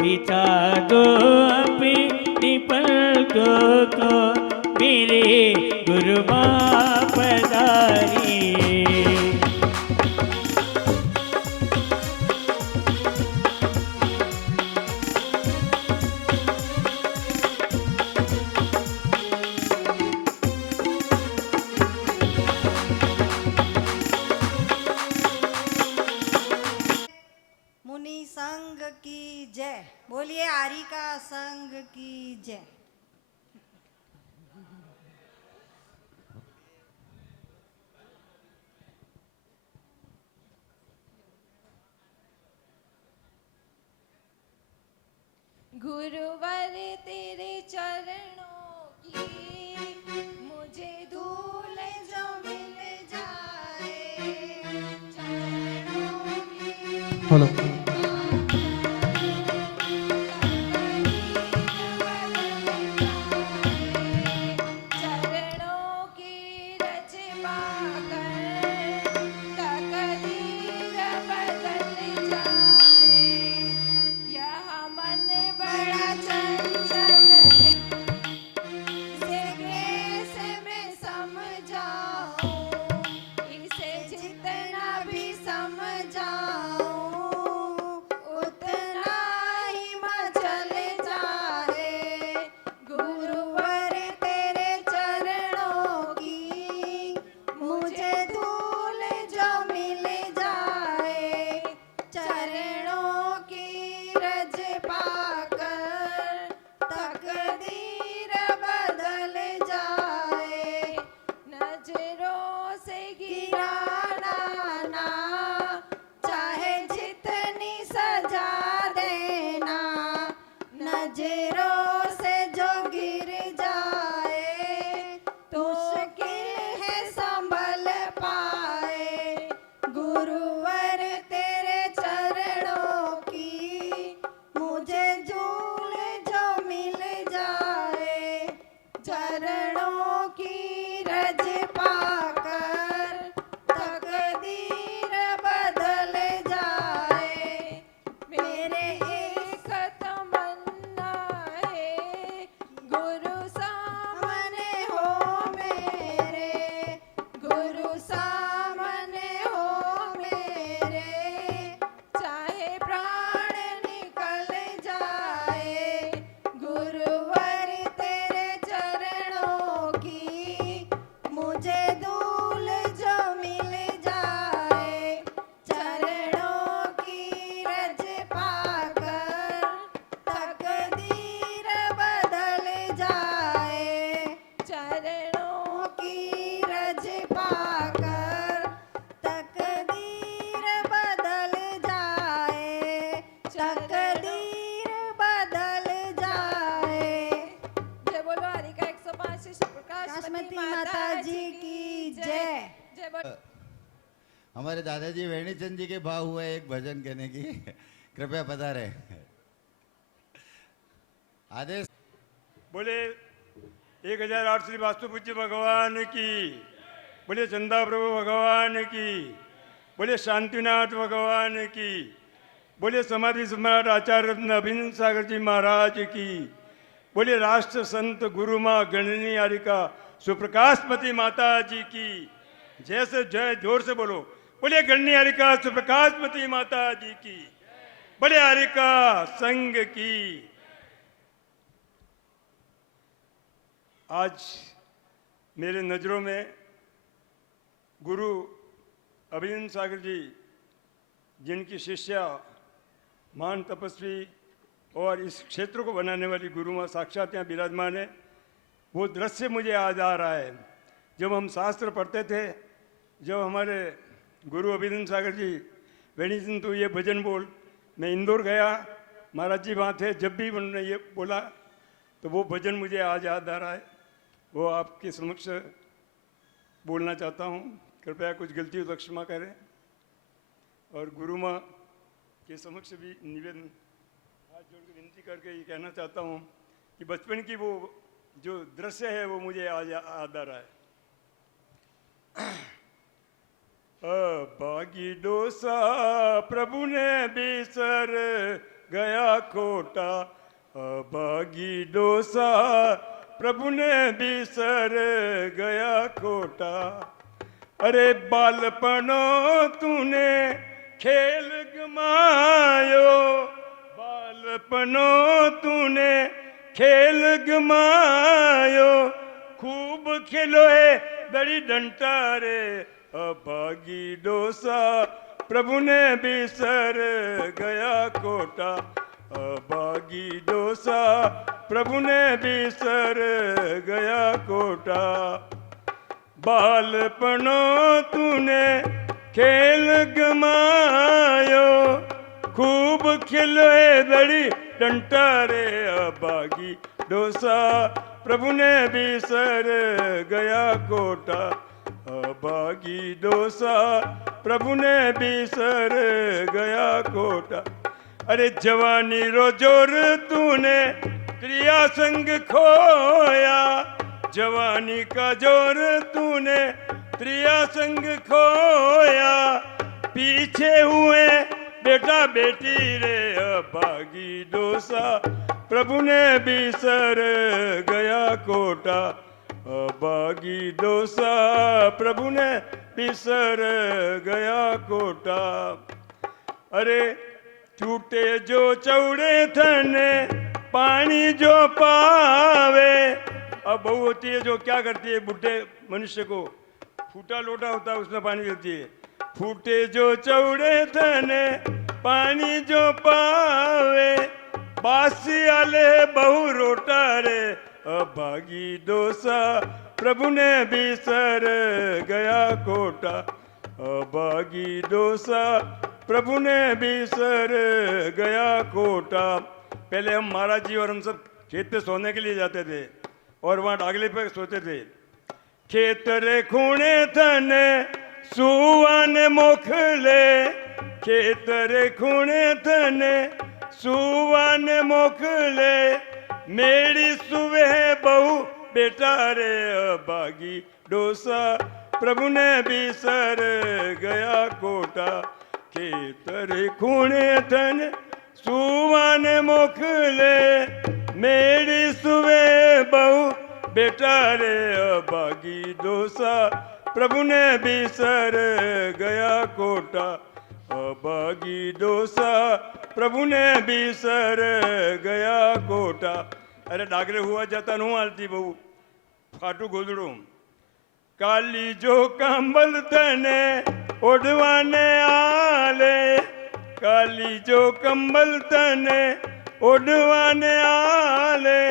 बिछा दो अपनी पलकों को मेरे गुरु माँ पधारी। मुनि संग की जय। बोलिए आरी का संग की जय। गुरुवर तेरे चरणों की मुझे धूल जो मिल जाए, चरणों की हेलो चरणों की रज पाकर तकदीर बदल जाए। यह मन बड़ा चंचल है, इसे कैसे मैं समझाऊं, इसे जितना भी समझाऊं उतना ही मचल जाए। गुरुवर तेरे चरणों की मुझे धूल जो मिल जाए, चरणों की रज पाकर तकदीर बदल जाए। नजरों से गिराना ना, चाहे जितनी सजा देना, नजरों से जो गिर जाए तो मुश्किल है संभल पाए। गुरुवर तेरे चरणों की मुझे झूल जो मिल जाए, चरणों की रज पाकर तकदीर बदल जाए। मेरे एक तमन्ना है, गुरु सामने हो मेरे, गुरु सामने हो मेरे, चाहे प्राण निकल जाए। गुरुवर तेरे चरणों की मुझे धूल जो मिल जाए, चरणों की रज पाकर तकदीर बदल जाए, चरणों की रज पाकर तकदीर बदल जाए, तकदीर बदल जाए। जय बोलो हरि का 105 श्री प्रकाशमती माता जी की जय। जय बोलो। हमारे दादाजी वेणीचंद जी के भाव हुए एक भजन कहने की, कृपया पधारे। आदेश। बोले 1008 श्री वास्तु पूज्य भगवान की, बोले चंदा प्रभु भगवान की, बोले शांतिनाथ भगवान की, बोले समाधि सम्राट आचार्य रत्न अभिनंद सागर जी महाराज की, बोले राष्ट्र संत गुरु माँ गणनी हरिका सुप्रकाशमती माता जी की जय। से जय जोर से बोलो। बोले गणनी हरिका सुप्रकाशमती माता जी की, बोले हरिका संघ की। आज मेरे नज़रों में गुरु अभिनंद सागर जी, जिनकी शिष्या महान तपस्वी और इस क्षेत्र को बनाने वाली गुरु माँ साक्षात यहाँ विराजमान है, वो दृश्य मुझे याद आ रहा है। जब हम शास्त्र पढ़ते थे, जब हमारे गुरु अभिनंद सागर जी वेणीचंद तू ये भजन बोल, मैं इंदौर गया, महाराज जी वहाँ थे, जब भी उन्होंने ये बोला तो वो भजन मुझे आज याद आ रहा है, वो आपके समक्ष बोलना चाहता हूँ। कृपया कुछ गलती हो तो क्षमा करें। और गुरु माँ के समक्ष भी निवेदन हाथ जोड़ के विनती करके ये कहना चाहता हूँ कि बचपन की वो जो दृश्य है वो मुझे आज याद आ रहा है। बागी डोसा प्रभु ने बिसर गया खोटा, अभागी डोसा प्रभु ने बिसर गया खोटा। अरे बालपनो तूने खेल गमायो, बालपनो तूने खेल गमायो, खूब खेलो है बड़ी डंटा रे, अभागी डोसा प्रभु ने बिसर गया खोटा, अभागी डोसा प्रभु ने बिसर गया खोटा। बालपनो तूने खेल गमायो, खूब खिलोए बड़ी डंटा रे, अभागी डोसा प्रभु ने बिसर गया खोटा, अभागी डोसा प्रभु ने बिसर गया खोटा। अरे जवानी रो जोर तूने क्रिया संग खोया, जवानी का जोर तूने त्रिया संग खोया, पीछे हुए बेटा बेटी रे, अभागी डोसा प्रभु ने बिसर गया खोटा, अभागी डोसा प्रभु ने बिसर गया खोटा। अरे टूटे जो चौड़े थने पानी जो पावे, अब बहू होती है जो क्या करती है, बुढ़े मनुष्य को फूटा लोटा होता है उसमें पानी देती है। फूटे जो चौड़े थने पानी जो पावे, बासी आले बहु रोटा रे, अभागी डोसा प्रभु ने बिसर गया खोटा, अभागी डोसा प्रभु ने बिसर गया खोटा। पहले हम महाराज जी और हम सब खेत पे सोने के लिए जाते थे और वहाँ डागले पे सोते थे। खेत रे खूणे थने सुवन मोखले, खेत रे खूणे थने सुवन मोखले, मेरी सुवे बहु बेटा रे, अभागी डोसा प्रभु ने बिसर गया खोटा। खेत रे खूणे थने सुवन मोखले, मेरी सुवे बहु बेटा रे, अभागी डोसा प्रभु ने बिसर गया खोटा, अभागी डोसा प्रभु ने बिसर गया खोटा। अरे डागरे हुआ जाता नु आलती बहु फाटू गोदड़ू, काली जो कंबल तने ओढ़वाने आले, काली जो कंबल तने ओढ़वाने आले,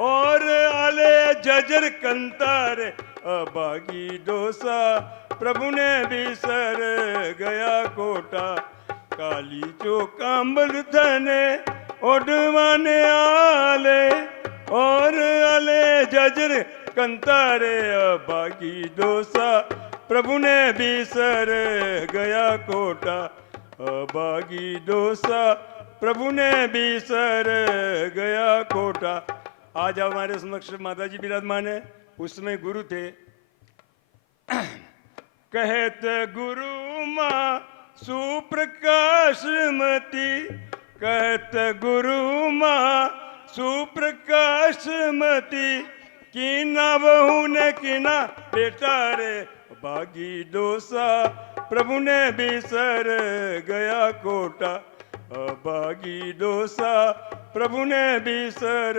और आले जजर कंतार, अभागी डोसा प्रभु ने बिसर गया खोटा। काली जो कंबल तने ओढ़वाने आले, और आले जजर कंतारे, अभागी डोसा प्रभु ने बिसर गया खोटा, अभागी डोसा प्रभु ने बिसर गया खोटा। आज हमारे समक्ष माता जी विराजमान है, उसमें गुरु थे। कहत गुरु माँ सुप्रकाशमती, कहत गुरु माँ सुप्रकाशमती, कीना बहू ने कीना बेटा रे, भागी डोसा प्रभु ने बिसर गया खोटा, अभागी डोसा प्रभु ने बिसर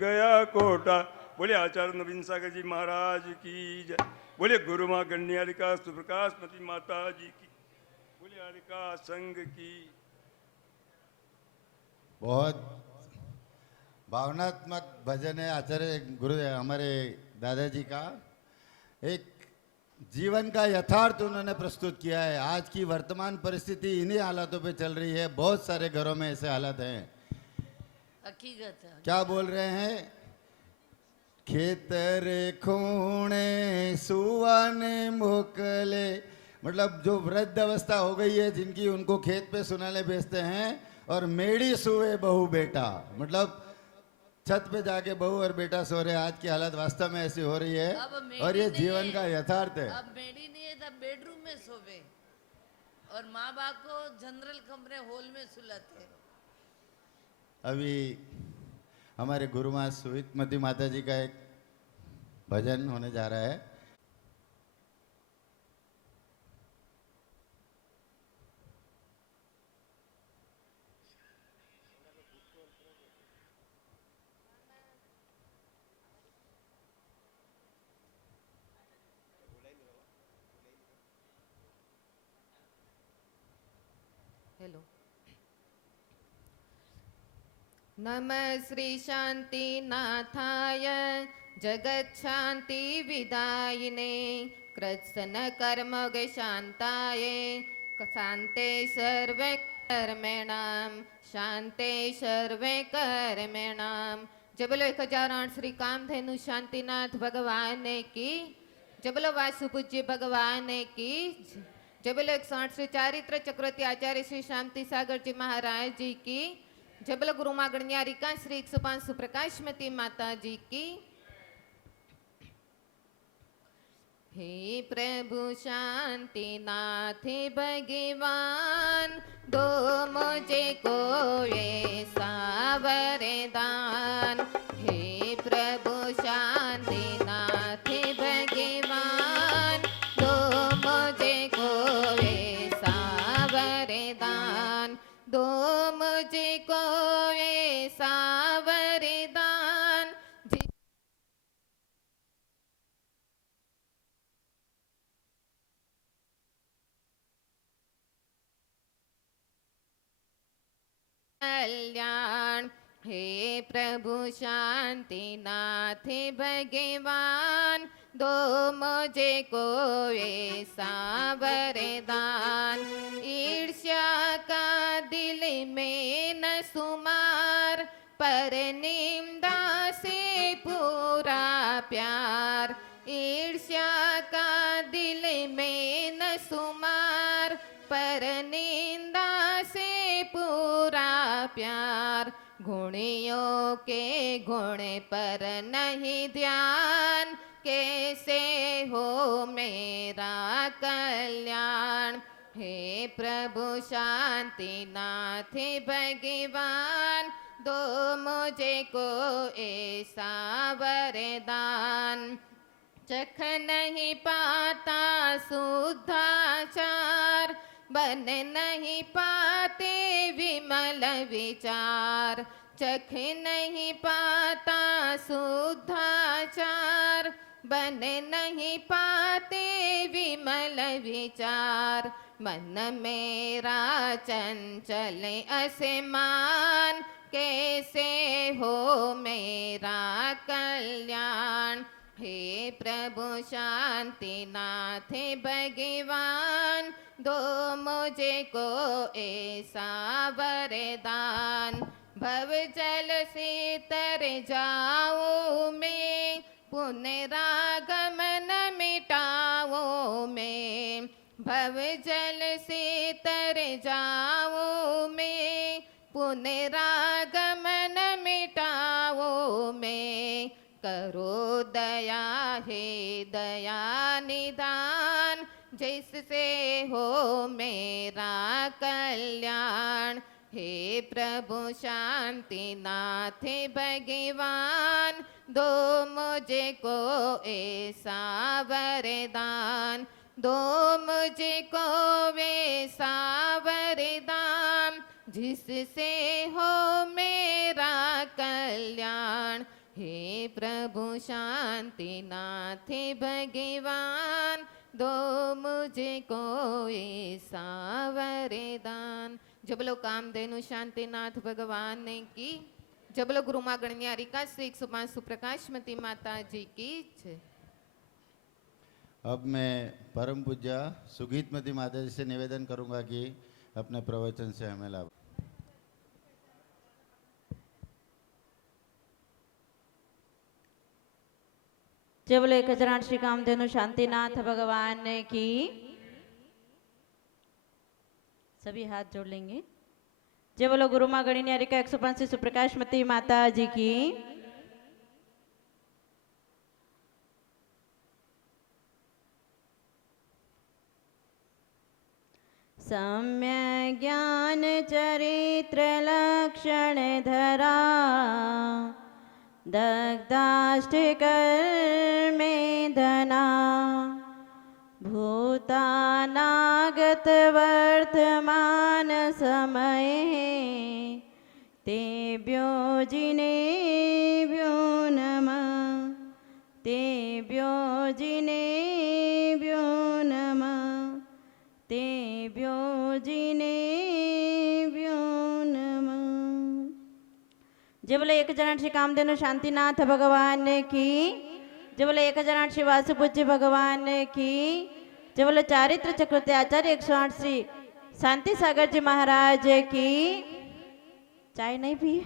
गया खोटा। बोले आचार्य नवीन सागर जी महाराज की जय। बोले गुरु माँ कन्यालिका सुप्रकाशमती माता जी की। बोले हरिका संघ की। बहुत भावनात्मक भजन है आचार्य गुरु हमारे दादाजी का। एक जीवन का यथार्थ उन्होंने प्रस्तुत किया है। आज की वर्तमान परिस्थिति इन्हीं हालातों पे चल रही है। बहुत सारे घरों में ऐसे हालात हैं। हकीकत है। क्या बोल रहे हैं? खेतर खूणे सुवाने मोकले, मतलब जो वृद्ध अवस्था हो गई है जिनकी, उनको खेत पे सुनाने भेजते हैं। और मेड़ी सुवे बहू बेटा, मतलब छत पे जाके बहू और बेटा सो रहे। आज की हालत वास्तव में ऐसी हो रही है और ये जीवन का यथार्थ है। अब मेडी नहीं है तब बेडरूम में सोवे और माँ बाप को जनरल कमरे हॉल में सुलाते। अभी हमारे गुरुमा सुवितमती माता जी का एक भजन होने जा रहा है। हेलो। नमः श्री शांति नाथाय जगत शांति विदायिने कृत्सन कर्मग शांताय शांते सर्वे कर्मेणां शांते सर्वे कर्मेणां। जय बोलो 1008 श्री कामधेनु शांतिनाथ भगवान की। जय बोलो वासु पूज्य भगवान की। जय बोलो 108 श्री चारित्र चक्रवर्ती आचार्य श्री शांति सागर जी महाराज जी की। जय बोलो गुरु मां गणन्यारिका श्री 105 सुप्रकाशमती माता जी की। हे प्रभु शांति नाथ भगवान दो मुझे को ऐसा वरदान। हे प्रभु शांति नाथ भगवान दो मुझे को ऐसा वरदान। दो मुझे को ऐसा वरदान। कल्याण। हे प्रभु शांति नाथ भगवान दो मुझे को ऐसा वरदान। ईर्ष्या का दिल में न सुमार पर निंदा से पूरा प्यार। ईर्ष्या का दिल में न सुमार पर निंदा से पूरा प्यार। गुणियों के गुण पर नहीं ध्यान कैसे हो मेरा कल्याण। हे प्रभु शांति नाथ भगवान दो मुझे को ऐसा वरदान। चख नहीं पाता शुद्धाचार बन नहीं पाते विमल विचार। चख नहीं पाता शुद्धाचार बन नहीं पाते विमल विचार। मन मेरा चंचल असमान कैसे हो मेरा कल्याण। हे प्रभु शांति नाथ भगवान दो मुझे को ऐसा वरदान। भव जल से तर जाऊं मैं पुनरागमन मिटाऊं मैं। भव जल से तर जाऊं मैं पुनरागमन मिटाऊं मैं। करो दया हे दया निदान जिससे हो मेरा कल्याण। हे प्रभु शांति नाथ भगवान दो मुझे को ऐसा वरदान। दो मुझे को ऐसा वरदान जिससे हो मेरा कल्याण। हे प्रभु शांति नाथ भगवान दो मुझे को ऐसा वरदान। जब लोग कामधेनु शांतिनाथ भगवान की। जब लोग गुरु मां गणन्यारिका श्री 105 सुप्रकाशमती माता जी की। अब मैं परम पूज्य सुगीतमती माता जी से निवेदन करूंगा कि अपने प्रवचन से हमें लाभ। जय बोलो 1008 श्री कामधेनु शांतिनाथ भगवान की। सभी हाथ जोड़ लेंगे। जय बोलो गुरु मां गणन्यारिका 105 सुप्रकाशमती माता जी की। सम्यक ज्ञान चरित्र लक्षण धरा में धना भूतानागत वर्तमान समय तेभ्यो जिनेभ्यो नमः तेभ्यो जिनेभ्यो नमः तेभ्यो जिनेभ्यो नमः। जय बोले एक जन श्री कामधेनु शांतिनाथ भगवान की, जय बोले एक जन श्री वासुपूज्य भगवान की, जय बोले चारित्र चक्रवर्ती आचार्य 108 श्री शांति सागर जी महाराज की। चाय नहीं पी,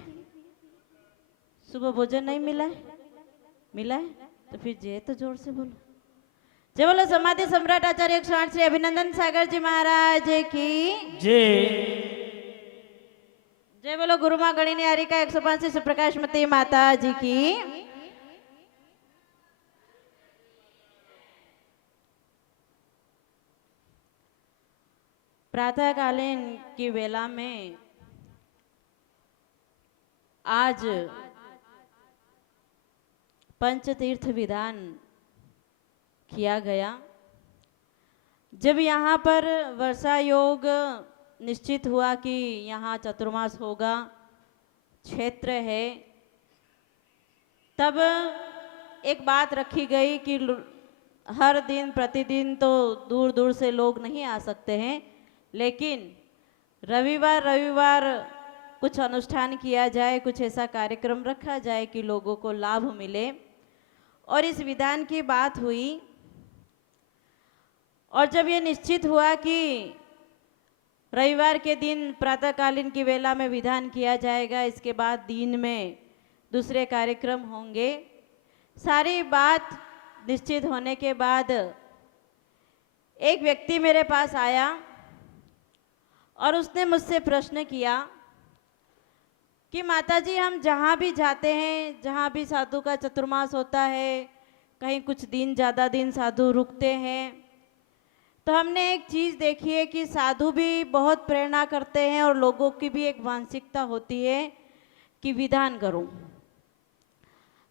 सुबह भोजन नहीं मिला है? मिला है तो फिर जय तो जोर से बोलो। जय बोलो समाधि सम्राट आचार्य 108 श्री अभिनंदन सागर जी महाराज की जय। जय बोलो गुरु माँ गणिनी हरिका 105 श्री सुप्रकाशमती माता जी की। प्रातःकालीन की वेला में आज पंचतीर्थ विधान किया गया। जब यहाँ पर वर्षा योग निश्चित हुआ कि यहाँ चतुर्मास होगा, क्षेत्र है, तब एक बात रखी गई कि हर दिन प्रतिदिन तो दूर दूर से लोग नहीं आ सकते हैं, लेकिन रविवार रविवार कुछ अनुष्ठान किया जाए, कुछ ऐसा कार्यक्रम रखा जाए कि लोगों को लाभ मिले। और इस विधान की बात हुई और जब ये निश्चित हुआ कि रविवार के दिन प्रातःकालीन की वेला में विधान किया जाएगा, इसके बाद दिन में दूसरे कार्यक्रम होंगे, सारी बात निश्चित होने के बाद एक व्यक्ति मेरे पास आया और उसने मुझसे प्रश्न किया कि माताजी हम जहाँ भी जाते हैं, जहाँ भी साधु का चतुर्मास होता है, कहीं कुछ दिन ज़्यादा दिन साधु रुकते हैं, तो हमने एक चीज़ देखी है कि साधु भी बहुत प्रेरणा करते हैं और लोगों की भी एक मानसिकता होती है कि विधान करूं।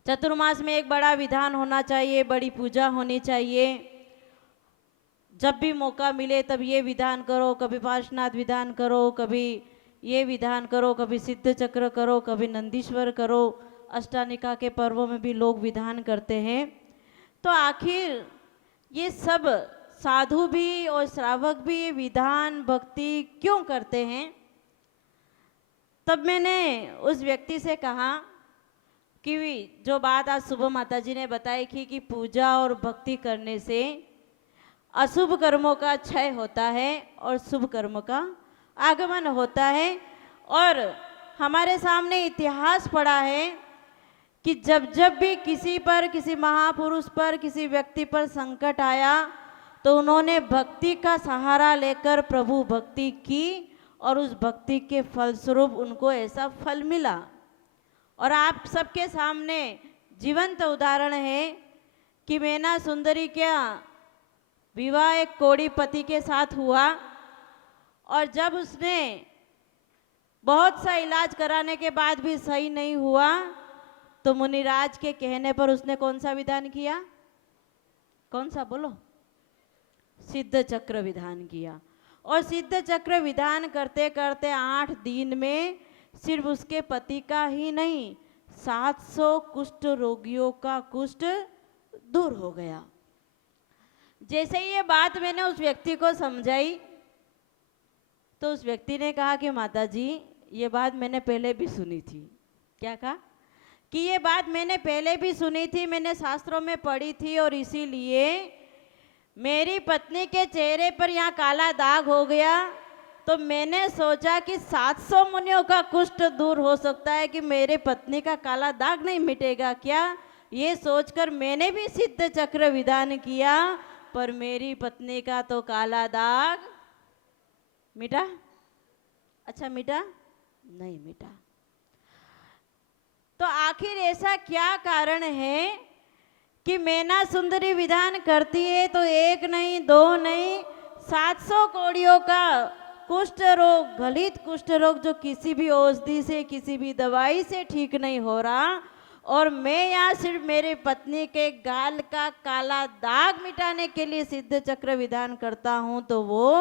चतुर्मास में एक बड़ा विधान होना चाहिए, बड़ी पूजा होनी चाहिए, जब भी मौका मिले तब ये विधान करो, कभी पार्श्वनाथ विधान करो, कभी ये विधान करो, कभी सिद्ध चक्र करो, कभी नंदीश्वर करो। अष्टानिका के पर्वों में भी लोग विधान करते हैं। तो आखिर ये सब साधु भी और श्रावक भी विधान भक्ति क्यों करते हैं? तब मैंने उस व्यक्ति से कहा कि जो बात आज सुबह माताजी ने बताई थी कि पूजा और भक्ति करने से अशुभ कर्मों का क्षय होता है और शुभ कर्म का आगमन होता है। और हमारे सामने इतिहास पड़ा है कि जब जब भी किसी पर, किसी महापुरुष पर, किसी व्यक्ति पर संकट आया तो उन्होंने भक्ति का सहारा लेकर प्रभु भक्ति की और उस भक्ति के फलस्वरूप उनको ऐसा फल मिला। और आप सबके सामने जीवंत उदाहरण है कि मैना सुंदरी का विवाह एक कोड़ीपति के साथ हुआ और जब उसने बहुत सा इलाज कराने के बाद भी सही नहीं हुआ तो मुनिराज के कहने पर उसने कौन सा विधान किया? कौन सा बोलो? सिद्ध चक्र विधान किया। और सिद्ध चक्र विधान करते करते 8 दिन में सिर्फ उसके पति का ही नहीं 700 कुष्ठ रोगियों का कुष्ठ दूर हो गया। जैसे ही ये बात मैंने उस व्यक्ति को समझाई तो उस व्यक्ति ने कहा कि माताजी ये बात मैंने पहले भी सुनी थी। क्या कहा? कि ये बात मैंने पहले भी सुनी थी, मैंने शास्त्रों में पढ़ी थी और इसीलिए मेरी पत्नी के चेहरे पर यहाँ काला दाग हो गया तो मैंने सोचा कि 700 मुनियों का कुष्ठ दूर हो सकता है कि मेरे पत्नी का काला दाग नहीं मिटेगा क्या? ये सोचकर मैंने भी सिद्ध चक्र विधान किया, पर मेरी पत्नी का तो काला दाग मिटा? अच्छा मिटा? नहीं मिटा। तो आखिर ऐसा क्या कारण है कि मैना सुंदरी विधान करती है तो एक नहीं, दो नहीं, 700 कोड़ियों का कुष्ठ रोग, गलित कुष्ठ रोग जो किसी भी औषधि से, किसी भी दवाई से ठीक नहीं हो रहा, और मैं यहाँ सिर्फ मेरी पत्नी के गाल का काला दाग मिटाने के लिए सिद्ध चक्र विधान करता हूँ तो वो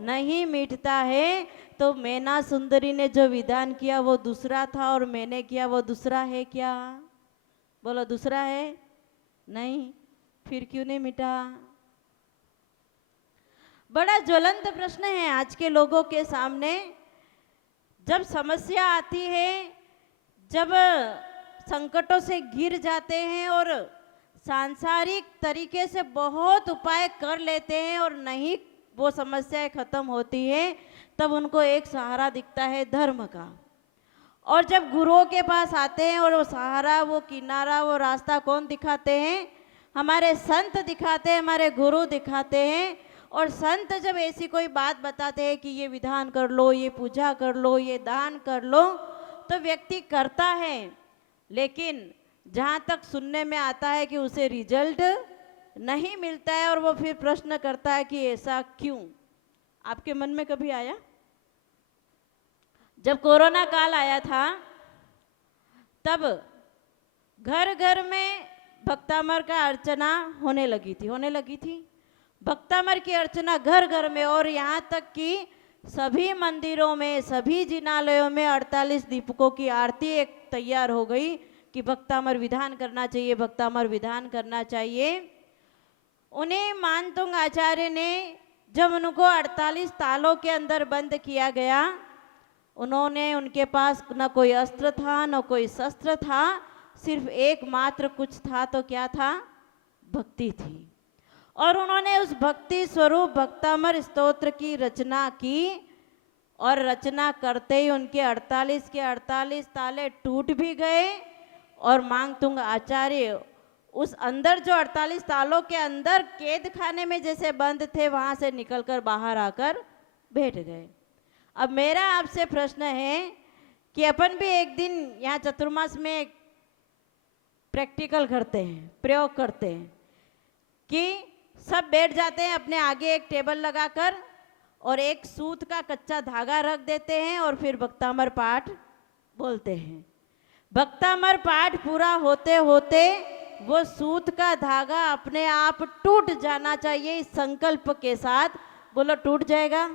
नहीं मिटता है। तो मैना सुंदरी ने जो विधान किया वो दूसरा था और मैंने किया वो दूसरा है क्या? बोलो दूसरा है? नहीं, फिर क्यों नहीं मिटा? बड़ा ज्वलंत प्रश्न है आज के लोगों के सामने। जब समस्या आती है, जब संकटों से घिर जाते हैं और सांसारिक तरीके से बहुत उपाय कर लेते हैं और नहीं वो समस्याएं खत्म होती है, तब उनको एक सहारा दिखता है धर्म का। और जब गुरुओं के पास आते हैं और वो सहारा, वो किनारा, वो रास्ता कौन दिखाते हैं? हमारे संत दिखाते हैं, हमारे गुरु दिखाते हैं। और संत जब ऐसी कोई बात बताते हैं कि ये विधान कर लो, ये पूजा कर लो, ये दान कर लो, तो व्यक्ति करता है। लेकिन जहाँ तक सुनने में आता है कि उसे रिजल्ट नहीं मिलता है और वो फिर प्रश्न करता है कि ऐसा क्यों? आपके मन में कभी आया? जब कोरोना काल आया था तब घर घर में भक्तामर का अर्चना होने लगी थी। भक्तामर की अर्चना घर घर में, और यहाँ तक कि सभी मंदिरों में, सभी जिनालयों में 48 दीपकों की आरती एक तैयार हो गई कि भक्तामर विधान करना चाहिए, भक्तामर विधान करना चाहिए। उन्हें मानतुंग आचार्य ने जब उनको 48 तालों के अंदर बंद किया गया, उन्होंने, उनके पास न कोई अस्त्र था न कोई शस्त्र था, सिर्फ एकमात्र कुछ था, तो क्या था? भक्ति थी। और उन्होंने उस भक्ति स्वरूप भक्तामर स्तोत्र की रचना की और रचना करते ही उनके 48 के 48 ताले टूट भी गए और मांगतुंग आचार्य उस अंदर जो 48 तालों के अंदर कैद खाने में जैसे बंद थे, वहां से निकलकर बाहर आकर बैठ गए। अब मेरा आपसे प्रश्न है कि अपन भी एक दिन यहाँ चतुर्मास में प्रैक्टिकल करते हैं, प्रयोग करते हैं कि सब बैठ जाते हैं अपने आगे एक टेबल लगाकर और एक सूत का कच्चा धागा रख देते हैं और फिर भक्तामर पाठ बोलते हैं। भक्तामर पाठ पूरा होते होते वो सूत का धागा अपने आप टूट जाना चाहिए इस संकल्प के साथ। बोलो टूट जाएगा?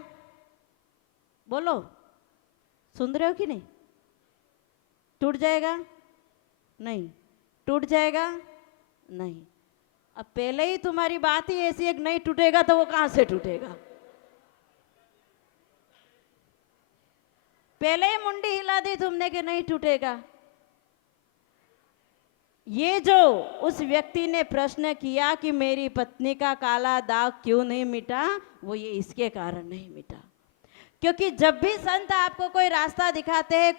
बोलो, सुन रहे हो कि नहीं? टूट जाएगा? नहीं। टूट जाएगा? नहीं। अब पहले ही तुम्हारी बात ही ऐसी है कि नहीं टूटेगा, तो वो कहां से टूटेगा? पहले ही मुंडी हिला दी तुमने कि नहीं टूटेगा। ये जो उस व्यक्ति ने प्रश्न किया कि मेरी पत्नी का काला दाग क्यों नहीं मिटा, वो ये इसके कारण नहीं मिटा क्योंकि जब भी संत आपको कोई रास्ता दिखाते हैं,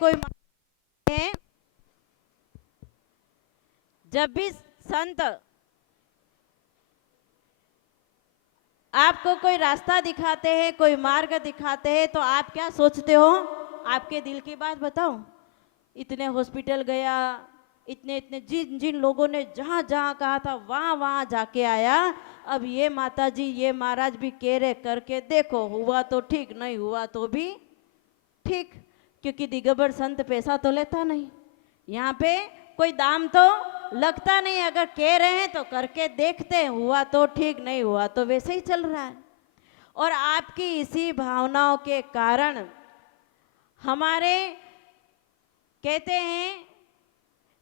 जब भी संत आपको कोई रास्ता दिखाते हैं, कोई मार्ग दिखाते हैं, तो आप क्या सोचते हो? आपके दिल की बात बताओ। इतने हॉस्पिटल गया, इतने जिन जिन लोगों ने जहाँ जहाँ कहा था वहाँ जाके आया। अब ये माता जी, ये महाराज भी कह रहे करके देखो, हुआ तो ठीक, नहीं हुआ तो भी ठीक, क्योंकि दिगंबर संत पैसा तो लेता नहीं, यहाँ पे कोई दाम तो लगता नहीं। अगर कह रहे हैं तो करके देखते हैं, हुआ तो ठीक, नहीं हुआ तो वैसे ही चल रहा है। और आपकी इसी भावनाओं के कारण हमारे कहते हैं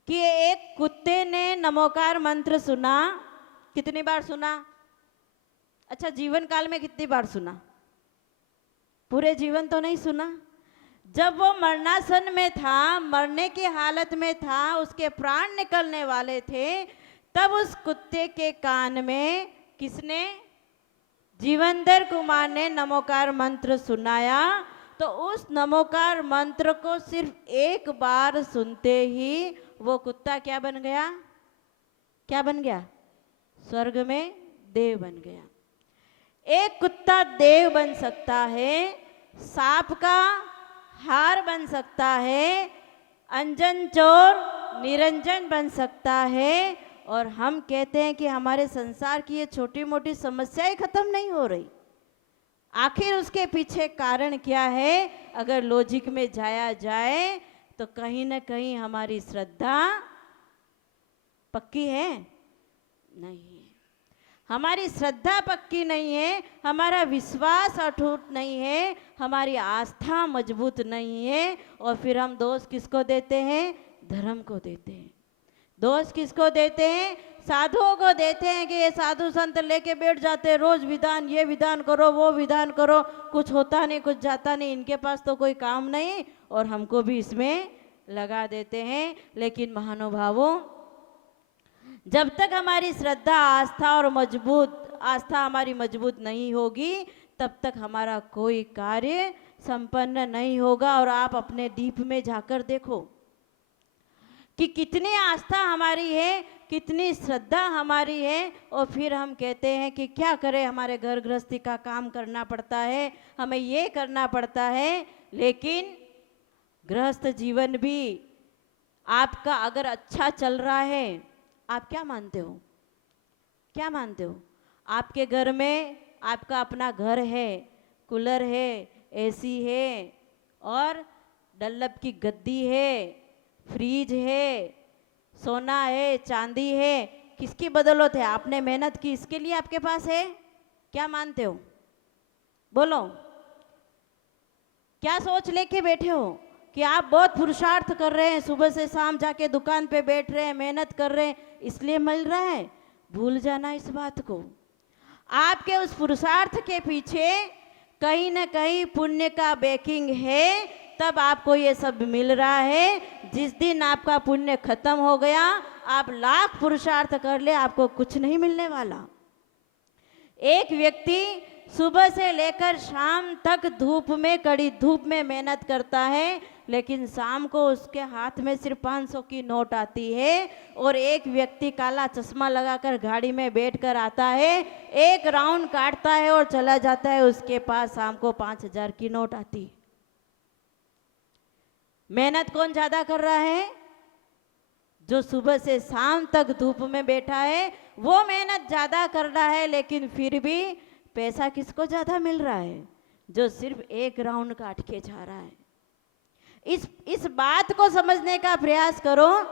कि एक कुत्ते ने नमोकार मंत्र सुना। कितनी बार सुना? अच्छा, जीवन काल में कितनी बार सुना? पूरे जीवन तो नहीं सुना। जब वो मरणासन में था, मरने की हालत में था, उसके प्राण निकलने वाले थे, तब उस कुत्ते के कान में किसने? जीवनधर कुमार ने नमोकार मंत्र सुनाया। तो उस नमोकार मंत्र को सिर्फ एक बार सुनते ही वो कुत्ता क्या बन गया? क्या बन गया? स्वर्ग में देव बन गया। एक कुत्ता देव बन सकता है, सांप का हार बन सकता है, अंजन चोर निरंजन बन सकता है, और हम कहते हैं कि हमारे संसार की ये छोटी मोटी समस्याएं खत्म नहीं हो रही। आखिर उसके पीछे कारण क्या है? अगर लॉजिक में जाया जाए तो कहीं ना कहीं हमारी श्रद्धा पक्की है? नहीं है। हमारी श्रद्धा पक्की नहीं है, हमारा विश्वास अटूट नहीं है, हमारी आस्था मजबूत नहीं है, और फिर हम दोष किसको देते हैं? धर्म को देते हैं। दोष किसको देते हैं? साधुओं को देते हैं कि ये साधु संत लेके बैठ जाते हैं, रोज विधान, ये विधान करो, वो विधान करो, कुछ होता नहीं, कुछ जाता नहीं, इनके पास तो कोई काम नहीं, और हमको भी इसमें लगा देते हैं। लेकिन महानुभावों, जब तक हमारी श्रद्धा आस्था हमारी मजबूत नहीं होगी, तब तक हमारा कोई कार्य संपन्न नहीं होगा। और आप अपने दीप में जाकर देखो कि कितनी आस्था हमारी है, कितनी श्रद्धा हमारी है, और फिर हम कहते हैं कि क्या करें, हमारे घर गृहस्थी का काम करना पड़ता है, हमें ये करना पड़ता है। लेकिन गृहस्थ जीवन भी आपका अगर अच्छा चल रहा है, आप क्या मानते हो? क्या मानते हो? आपके घर में आपका अपना घर है, कूलर है, एसी है, और डल्लब की गद्दी है, फ्रिज है, सोना है, चांदी है, किसकी बदौलत है? आपने मेहनत की, इसके लिए आपके पास है? क्या मानते हो? बोलो, क्या सोच लेके बैठे हो कि आप बहुत पुरुषार्थ कर रहे हैं, सुबह से शाम जाके दुकान पे बैठ रहे हैं, मेहनत कर रहे हैं, इसलिए मिल रहा है? भूल जाना इस बात को। आपके उस पुरुषार्थ के पीछे कहीं ना कहीं पुण्य का बैकिंग है, तब आपको ये सब मिल रहा है। जिस दिन आपका पुण्य खत्म हो गया, आप लाख पुरुषार्थ कर ले, आपको कुछ नहीं मिलने वाला। एक व्यक्ति सुबह से लेकर शाम तक धूप में, कड़ी धूप में मेहनत करता है, लेकिन शाम को उसके हाथ में सिर्फ 500 की नोट आती है, और एक व्यक्ति काला चश्मा लगाकर गाड़ी में बैठकर आता है, एक राउंड काटता है और चला जाता है, उसके पास शाम को 5000 की नोट आती है। मेहनत कौन ज्यादा कर रहा है? जो सुबह से शाम तक धूप में बैठा है, वो मेहनत ज्यादा कर रहा है, लेकिन फिर भी पैसा किसको ज्यादा मिल रहा है? जो सिर्फ एक राउंड काट के जा रहा है। इस बात को समझने का प्रयास करो।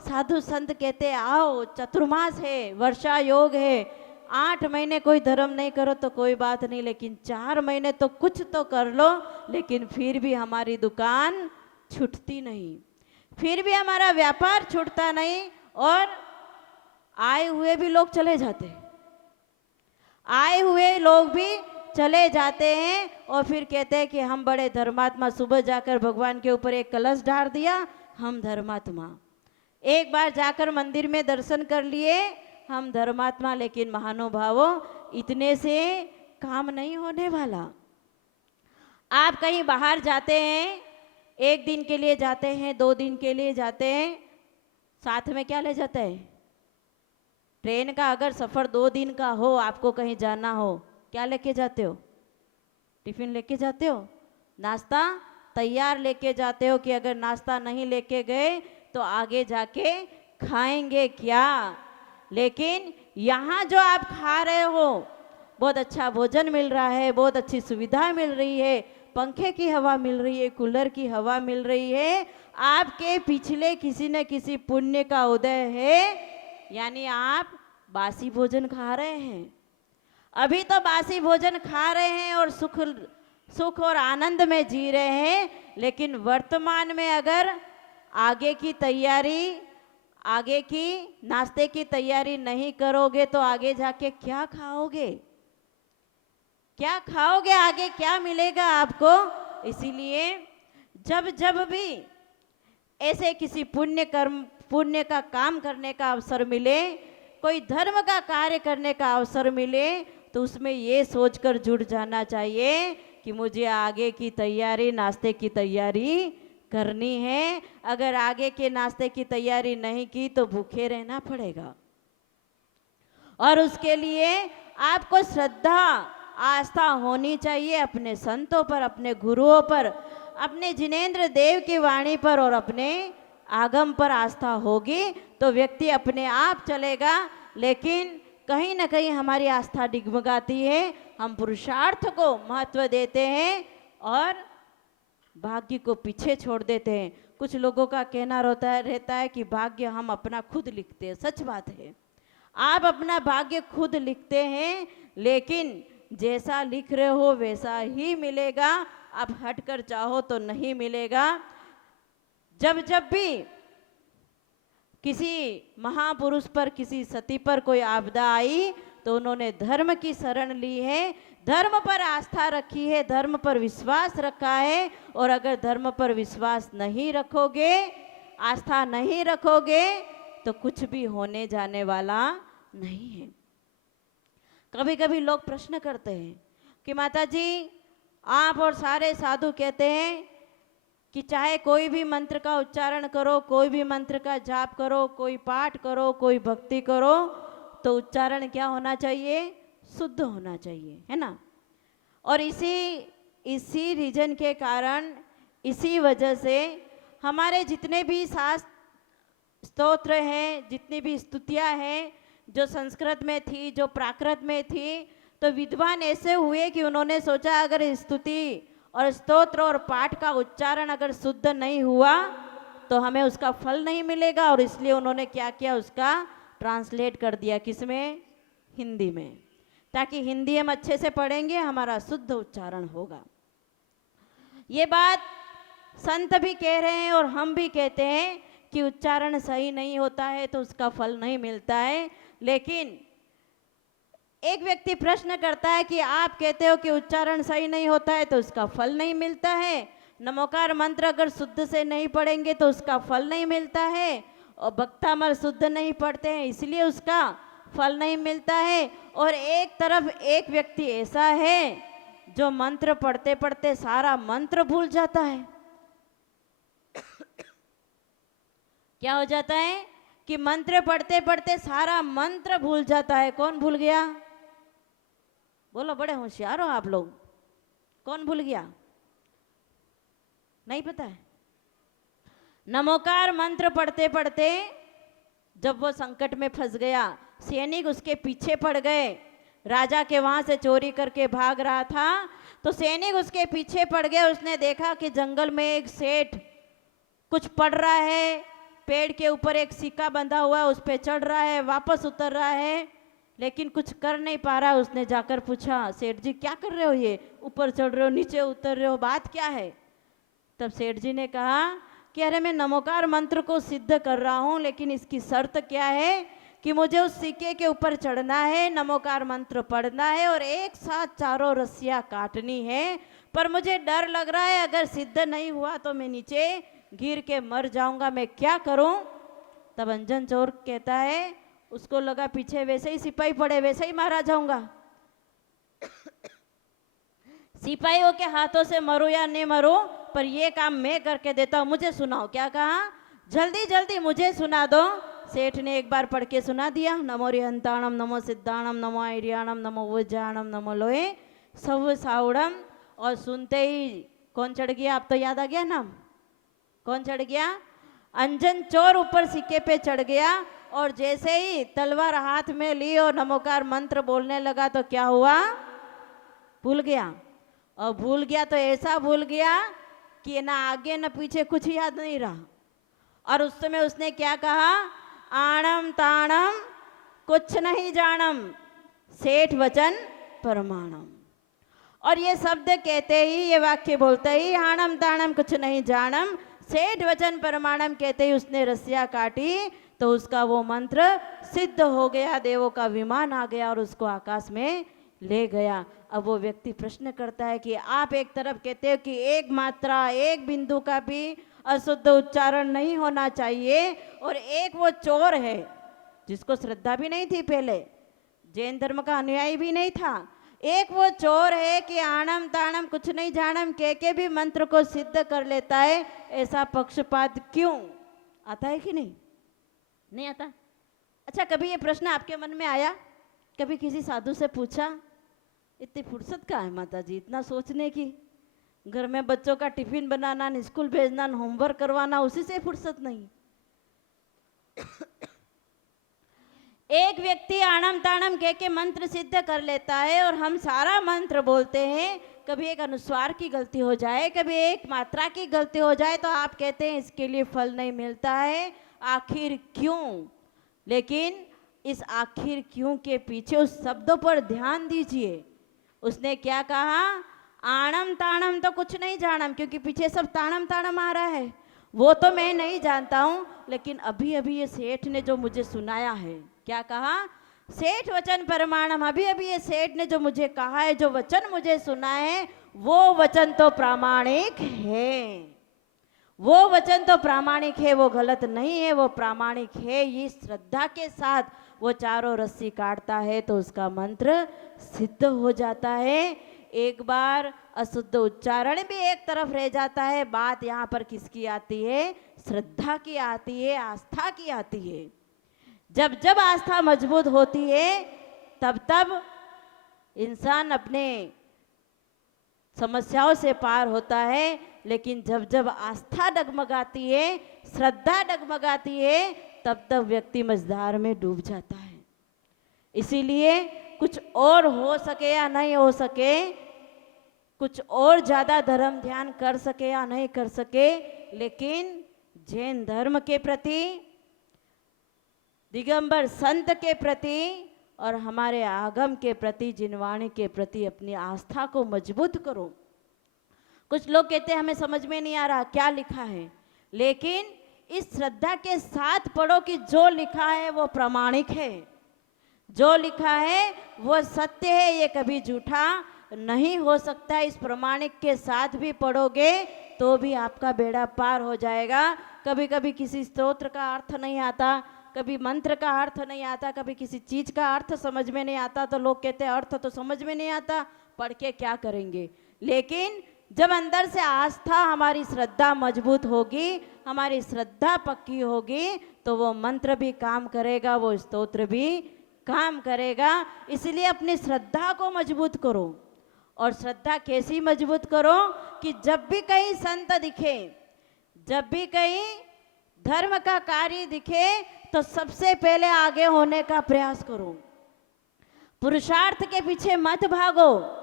साधु संत कहते आओ, चतुर्मास है, वर्षा योग है, 8 महीने कोई धर्म नहीं करो तो कोई बात नहीं, लेकिन 4 महीने तो कुछ तो कर लो। लेकिन फिर भी हमारी दुकान छूटती नहीं, फिर भी हमारा व्यापार छूटता नहीं, और आए हुए भी लोग चले जाते हैं, आए हुए लोग भी चले जाते हैं, और फिर कहते हैं कि हम बड़े धर्मात्मा, सुबह जाकर भगवान के ऊपर एक कलश डाल दिया, हम धर्मात्मा। एक बार जाकर मंदिर में दर्शन कर लिए, हम धर्मात्मा। लेकिन महानुभावों, इतने से काम नहीं होने वाला। आप कहीं बाहर जाते हैं, 1 दिन के लिए जाते हैं, 2 दिन के लिए जाते हैं, साथ में क्या ले जाते हैं? ट्रेन का अगर सफ़र 2 दिन का हो, आपको कहीं जाना हो, क्या लेके जाते हो? टिफिन लेके जाते हो? नाश्ता तैयार लेके जाते हो कि अगर नाश्ता नहीं लेके गए तो आगे जाके खाएंगे क्या? लेकिन यहाँ जो आप खा रहे हो, बहुत अच्छा भोजन मिल रहा है, बहुत अच्छी सुविधा मिल रही है, पंखे की हवा मिल रही है, कूलर की हवा मिल रही है, आपके पिछले किसी न किसी पुण्य का उदय है, यानी आप बासी भोजन खा रहे हैं। अभी तो बासी भोजन खा रहे हैं और सुख और आनंद में जी रहे हैं, लेकिन वर्तमान में अगर आगे की तैयारी, आगे की नाश्ते की तैयारी नहीं करोगे तो आगे जाके क्या खाओगे? क्या खाओगे? आगे क्या मिलेगा आपको? इसीलिए जब भी ऐसे किसी पुण्य का काम करने का अवसर मिले, कोई धर्म का कार्य करने का अवसर मिले, तो उसमें ये सोचकर जुड़ जाना चाहिए कि मुझे आगे की तैयारी, नाश्ते की तैयारी करनी है। अगर आगे के नाश्ते की तैयारी नहीं की तो भूखे रहना पड़ेगा, और उसके लिए आपको श्रद्धा, आस्था होनी चाहिए अपने संतों पर, अपने गुरुओं पर, अपने जिनेंद्र देव की वाणी पर, और अपने आगम पर आस्था होगी तो व्यक्ति अपने आप चलेगा। लेकिन कहीं ना कहीं हमारी आस्था डिगमगाती है, हम पुरुषार्थ को महत्व देते हैं और भाग्य को पीछे छोड़ देते हैं। कुछ लोगों का कहना रहता है कि भाग्य हम अपना खुद लिखते हैं। सच बात है, आप अपना भाग्य खुद लिखते हैं, लेकिन जैसा लिख रहे हो वैसा ही मिलेगा। आप हटकर चाहो तो नहीं मिलेगा। जब जब भी किसी महापुरुष पर, किसी सती पर कोई आपदा आई तो उन्होंने धर्म की शरण ली है, धर्म पर आस्था रखी है, धर्म पर विश्वास रखा है। और अगर धर्म पर विश्वास नहीं रखोगे, आस्था नहीं रखोगे, तो कुछ भी होने जाने वाला नहीं है। कभी कभी लोग प्रश्न करते हैं कि माता जी, आप और सारे साधु कहते हैं कि चाहे कोई भी मंत्र का उच्चारण करो, कोई भी मंत्र का जाप करो, कोई पाठ करो, कोई भक्ति करो, तो उच्चारण क्या होना चाहिए? शुद्ध होना चाहिए, है ना। और इसी रीजन के कारण, इसी वजह से हमारे जितने भी शास्त्र स्तोत्र हैं, जितनी भी स्तुतियाँ हैं, जो संस्कृत में थी, जो प्राकृत में थी, तो विद्वान ऐसे हुए कि उन्होंने सोचा अगर स्तुति और स्तोत्र और पाठ का उच्चारण अगर शुद्ध नहीं हुआ तो हमें उसका फल नहीं मिलेगा। और इसलिए उन्होंने क्या किया, उसका ट्रांसलेट कर दिया। किसमें? हिंदी में, ताकि हिंदी हम अच्छे से पढ़ेंगे, हमारा शुद्ध उच्चारण होगा। ये बात संत भी कह रहे हैं और हम भी कहते हैं कि उच्चारण सही नहीं होता है तो उसका फल नहीं मिलता है। लेकिन एक व्यक्ति प्रश्न करता है कि आप कहते हो कि उच्चारण सही नहीं होता है तो उसका फल नहीं मिलता है, नमोकार मंत्र अगर शुद्ध से नहीं पढ़ेंगे तो उसका फल नहीं मिलता है, और भक्तामर शुद्ध नहीं पढ़ते हैं इसलिए उसका फल नहीं मिलता है। और एक तरफ एक व्यक्ति ऐसा है जो मंत्र पढ़ते पढ़ते सारा मंत्र भूल जाता है। क्या हो जाता है कि मंत्र पढ़ते पढ़ते सारा मंत्र भूल जाता है। कौन भूल गया? बोलो, बड़े होशियार हो आप लोग। कौन भूल गया? नहीं पता है? नमोकार मंत्र पढ़ते पढ़ते जब वो संकट में फंस गया, सैनिक उसके पीछे पड़ गए, राजा के वहां से चोरी करके भाग रहा था, तो सैनिक उसके पीछे पड़ गए। उसने देखा कि जंगल में एक सेठ कुछ पढ़ रहा है, पेड़ के ऊपर एक सिक्का बंधा हुआ, उस पे चढ़ रहा है, वापस उतर रहा है, लेकिन कुछ कर नहीं पा रहा। उसने जाकर पूछा, सेठ जी क्या कर रहे हो, ये ऊपर चढ़ रहे हो, नीचे उतर रहे हो, बात क्या है? तब सेठ जी ने कहा कि अरे मैं नमोकार मंत्र को सिद्ध कर रहा हूँ, लेकिन इसकी शर्त क्या है कि मुझे उस सिक्के के ऊपर चढ़ना है, नमोकार मंत्र पढ़ना है और एक साथ चारों रस्सियाँ काटनी है, पर मुझे डर लग रहा है अगर सिद्ध नहीं हुआ तो मैं नीचे गिर के मर जाऊंगा, मैं क्या करूं? तब अंजन चोर कहता है, उसको लगा पीछे वैसे ही सिपाही पड़े, वैसे ही मारा जाऊंगा। सिपाहियों के हाथों से मरो या नहीं मरो, पर ये काम मैं करके देता हूँ, मुझे सुनाओ। क्या कहा? जल्दी जल्दी मुझे सुना दो। सेठ ने एक बार पढ़ के सुना दिया, नमो रिहंताणम, नमो सिद्धाणम, नमो आर्याणम, नमो वज्राणम, नमो लोहे सव साउड़म। और सुनते ही कौन चढ़ गया? आप तो याद आ गया नाम। कौन चढ़ गया? अंजन चोर ऊपर सिक्के पे चढ़ गया, और जैसे ही तलवार हाथ में ली और नमोकार मंत्र बोलने लगा तो क्या हुआ? भूल गया। और भूल गया तो ऐसा भूल गया कि ना आगे ना पीछे कुछ याद नहीं रहा। और उस समय उसने क्या कहा? आणम ताणम कुछ नहीं जानम, सेठ वचन परमाणम। और ये शब्द कहते ही, ये वाक्य बोलते ही, आणम ताणम कुछ नहीं जानम, सेठ वचन परमाणम कहते ही उसने रस्सियाँ काटी, तो उसका वो मंत्र सिद्ध हो गया, देवों का विमान आ गया और उसको आकाश में ले गया। अब वो व्यक्ति प्रश्न करता है कि आप एक तरफ कहते हो कि एक मात्रा, एक बिंदु का भी अशुद्ध उच्चारण नहीं होना चाहिए, और एक वो चोर है जिसको श्रद्धा भी नहीं थी, पहले जैन धर्म का अनुयायी भी नहीं था, एक वो चोर है कि आणम ताणम कुछ नहीं जानम कह के भी मंत्र को सिद्ध कर लेता है। ऐसा पक्षपात क्यों? आता है कि नहीं? नहीं आता। अच्छा, कभी ये प्रश्न आपके मन में आया? कभी किसी साधु से पूछा? इतनी फुर्सत कहाँ है माता जी इतना सोचने की? घर में बच्चों का टिफिन बनाना, स्कूल भेजना, होमवर्क करवाना, उसी से फुर्सत नहीं। एक व्यक्ति आणम ताणम कह के मंत्र सिद्ध कर लेता है और हम सारा मंत्र बोलते हैं, कभी एक अनुस्वार की गलती हो जाए, कभी एक मात्रा की गलती हो जाए तो आप कहते हैं इसके लिए फल नहीं मिलता है, आखिर क्यों? लेकिन इस आखिर क्यों के पीछे उस शब्दों पर ध्यान दीजिए। उसने क्या कहा? आणम ताणम तो कुछ नहीं जानम, क्योंकि पीछे सब ताणम ताणम आ रहा है, वो तो मैं नहीं जानता हूँ। लेकिन अभी अभी ये सेठ ने जो मुझे सुनाया है, क्या कहा? सेठ वचन प्रमाणम। अभी अभी ये सेठ ने जो मुझे कहा है, जो वचन मुझे सुना है, वो वचन तो प्रामाणिक है, वो वचन तो प्रामाणिक है, वो गलत नहीं है, वो प्रामाणिक है। ये श्रद्धा के साथ वो चारों रस्सी काटता है तो उसका मंत्र सिद्ध हो जाता है। एक बार अशुद्ध उच्चारण भी एक तरफ रह जाता है। बात यहाँ पर किसकी आती है? श्रद्धा की आती है, आस्था की आती है। जब जब आस्था मजबूत होती है तब तब इंसान अपने समस्याओं से पार होता है। लेकिन जब जब आस्था डगमगाती है, श्रद्धा डगमगाती है, तब तब व्यक्ति मझधार में डूब जाता है। इसीलिए कुछ और हो सके या नहीं हो सके, कुछ और ज्यादा धर्म ध्यान कर सके या नहीं कर सके, लेकिन जैन धर्म के प्रति, दिगंबर संत के प्रति और हमारे आगम के प्रति, जिनवाणी के प्रति अपनी आस्था को मजबूत करो। कुछ लोग कहते हैं हमें समझ में नहीं आ रहा क्या लिखा है, लेकिन इस श्रद्धा के साथ पढ़ो कि जो लिखा है वो प्रामाणिक है, जो लिखा है वो सत्य है, ये कभी झूठा नहीं हो सकता। इस प्रमाणिक के साथ भी पढ़ोगे तो भी आपका बेड़ा पार हो जाएगा। कभी कभी किसी स्तोत्र का अर्थ नहीं आता, कभी मंत्र का अर्थ नहीं आता, कभी किसी चीज का अर्थ समझ में नहीं आता, तो लोग कहते हैं अर्थ तो समझ में नहीं आता, पढ़ के क्या करेंगे। लेकिन जब अंदर से आस्था, हमारी श्रद्धा मजबूत होगी, हमारी श्रद्धा पक्की होगी, तो वो मंत्र भी काम करेगा, वो स्तोत्र भी काम करेगा। इसलिए अपनी श्रद्धा को मजबूत करो। और श्रद्धा कैसी मजबूत करो कि जब भी कहीं संत दिखे, जब भी कहीं धर्म का कार्य दिखे, तो सबसे पहले आगे होने का प्रयास करो। पुरुषार्थ के पीछे मत भागो।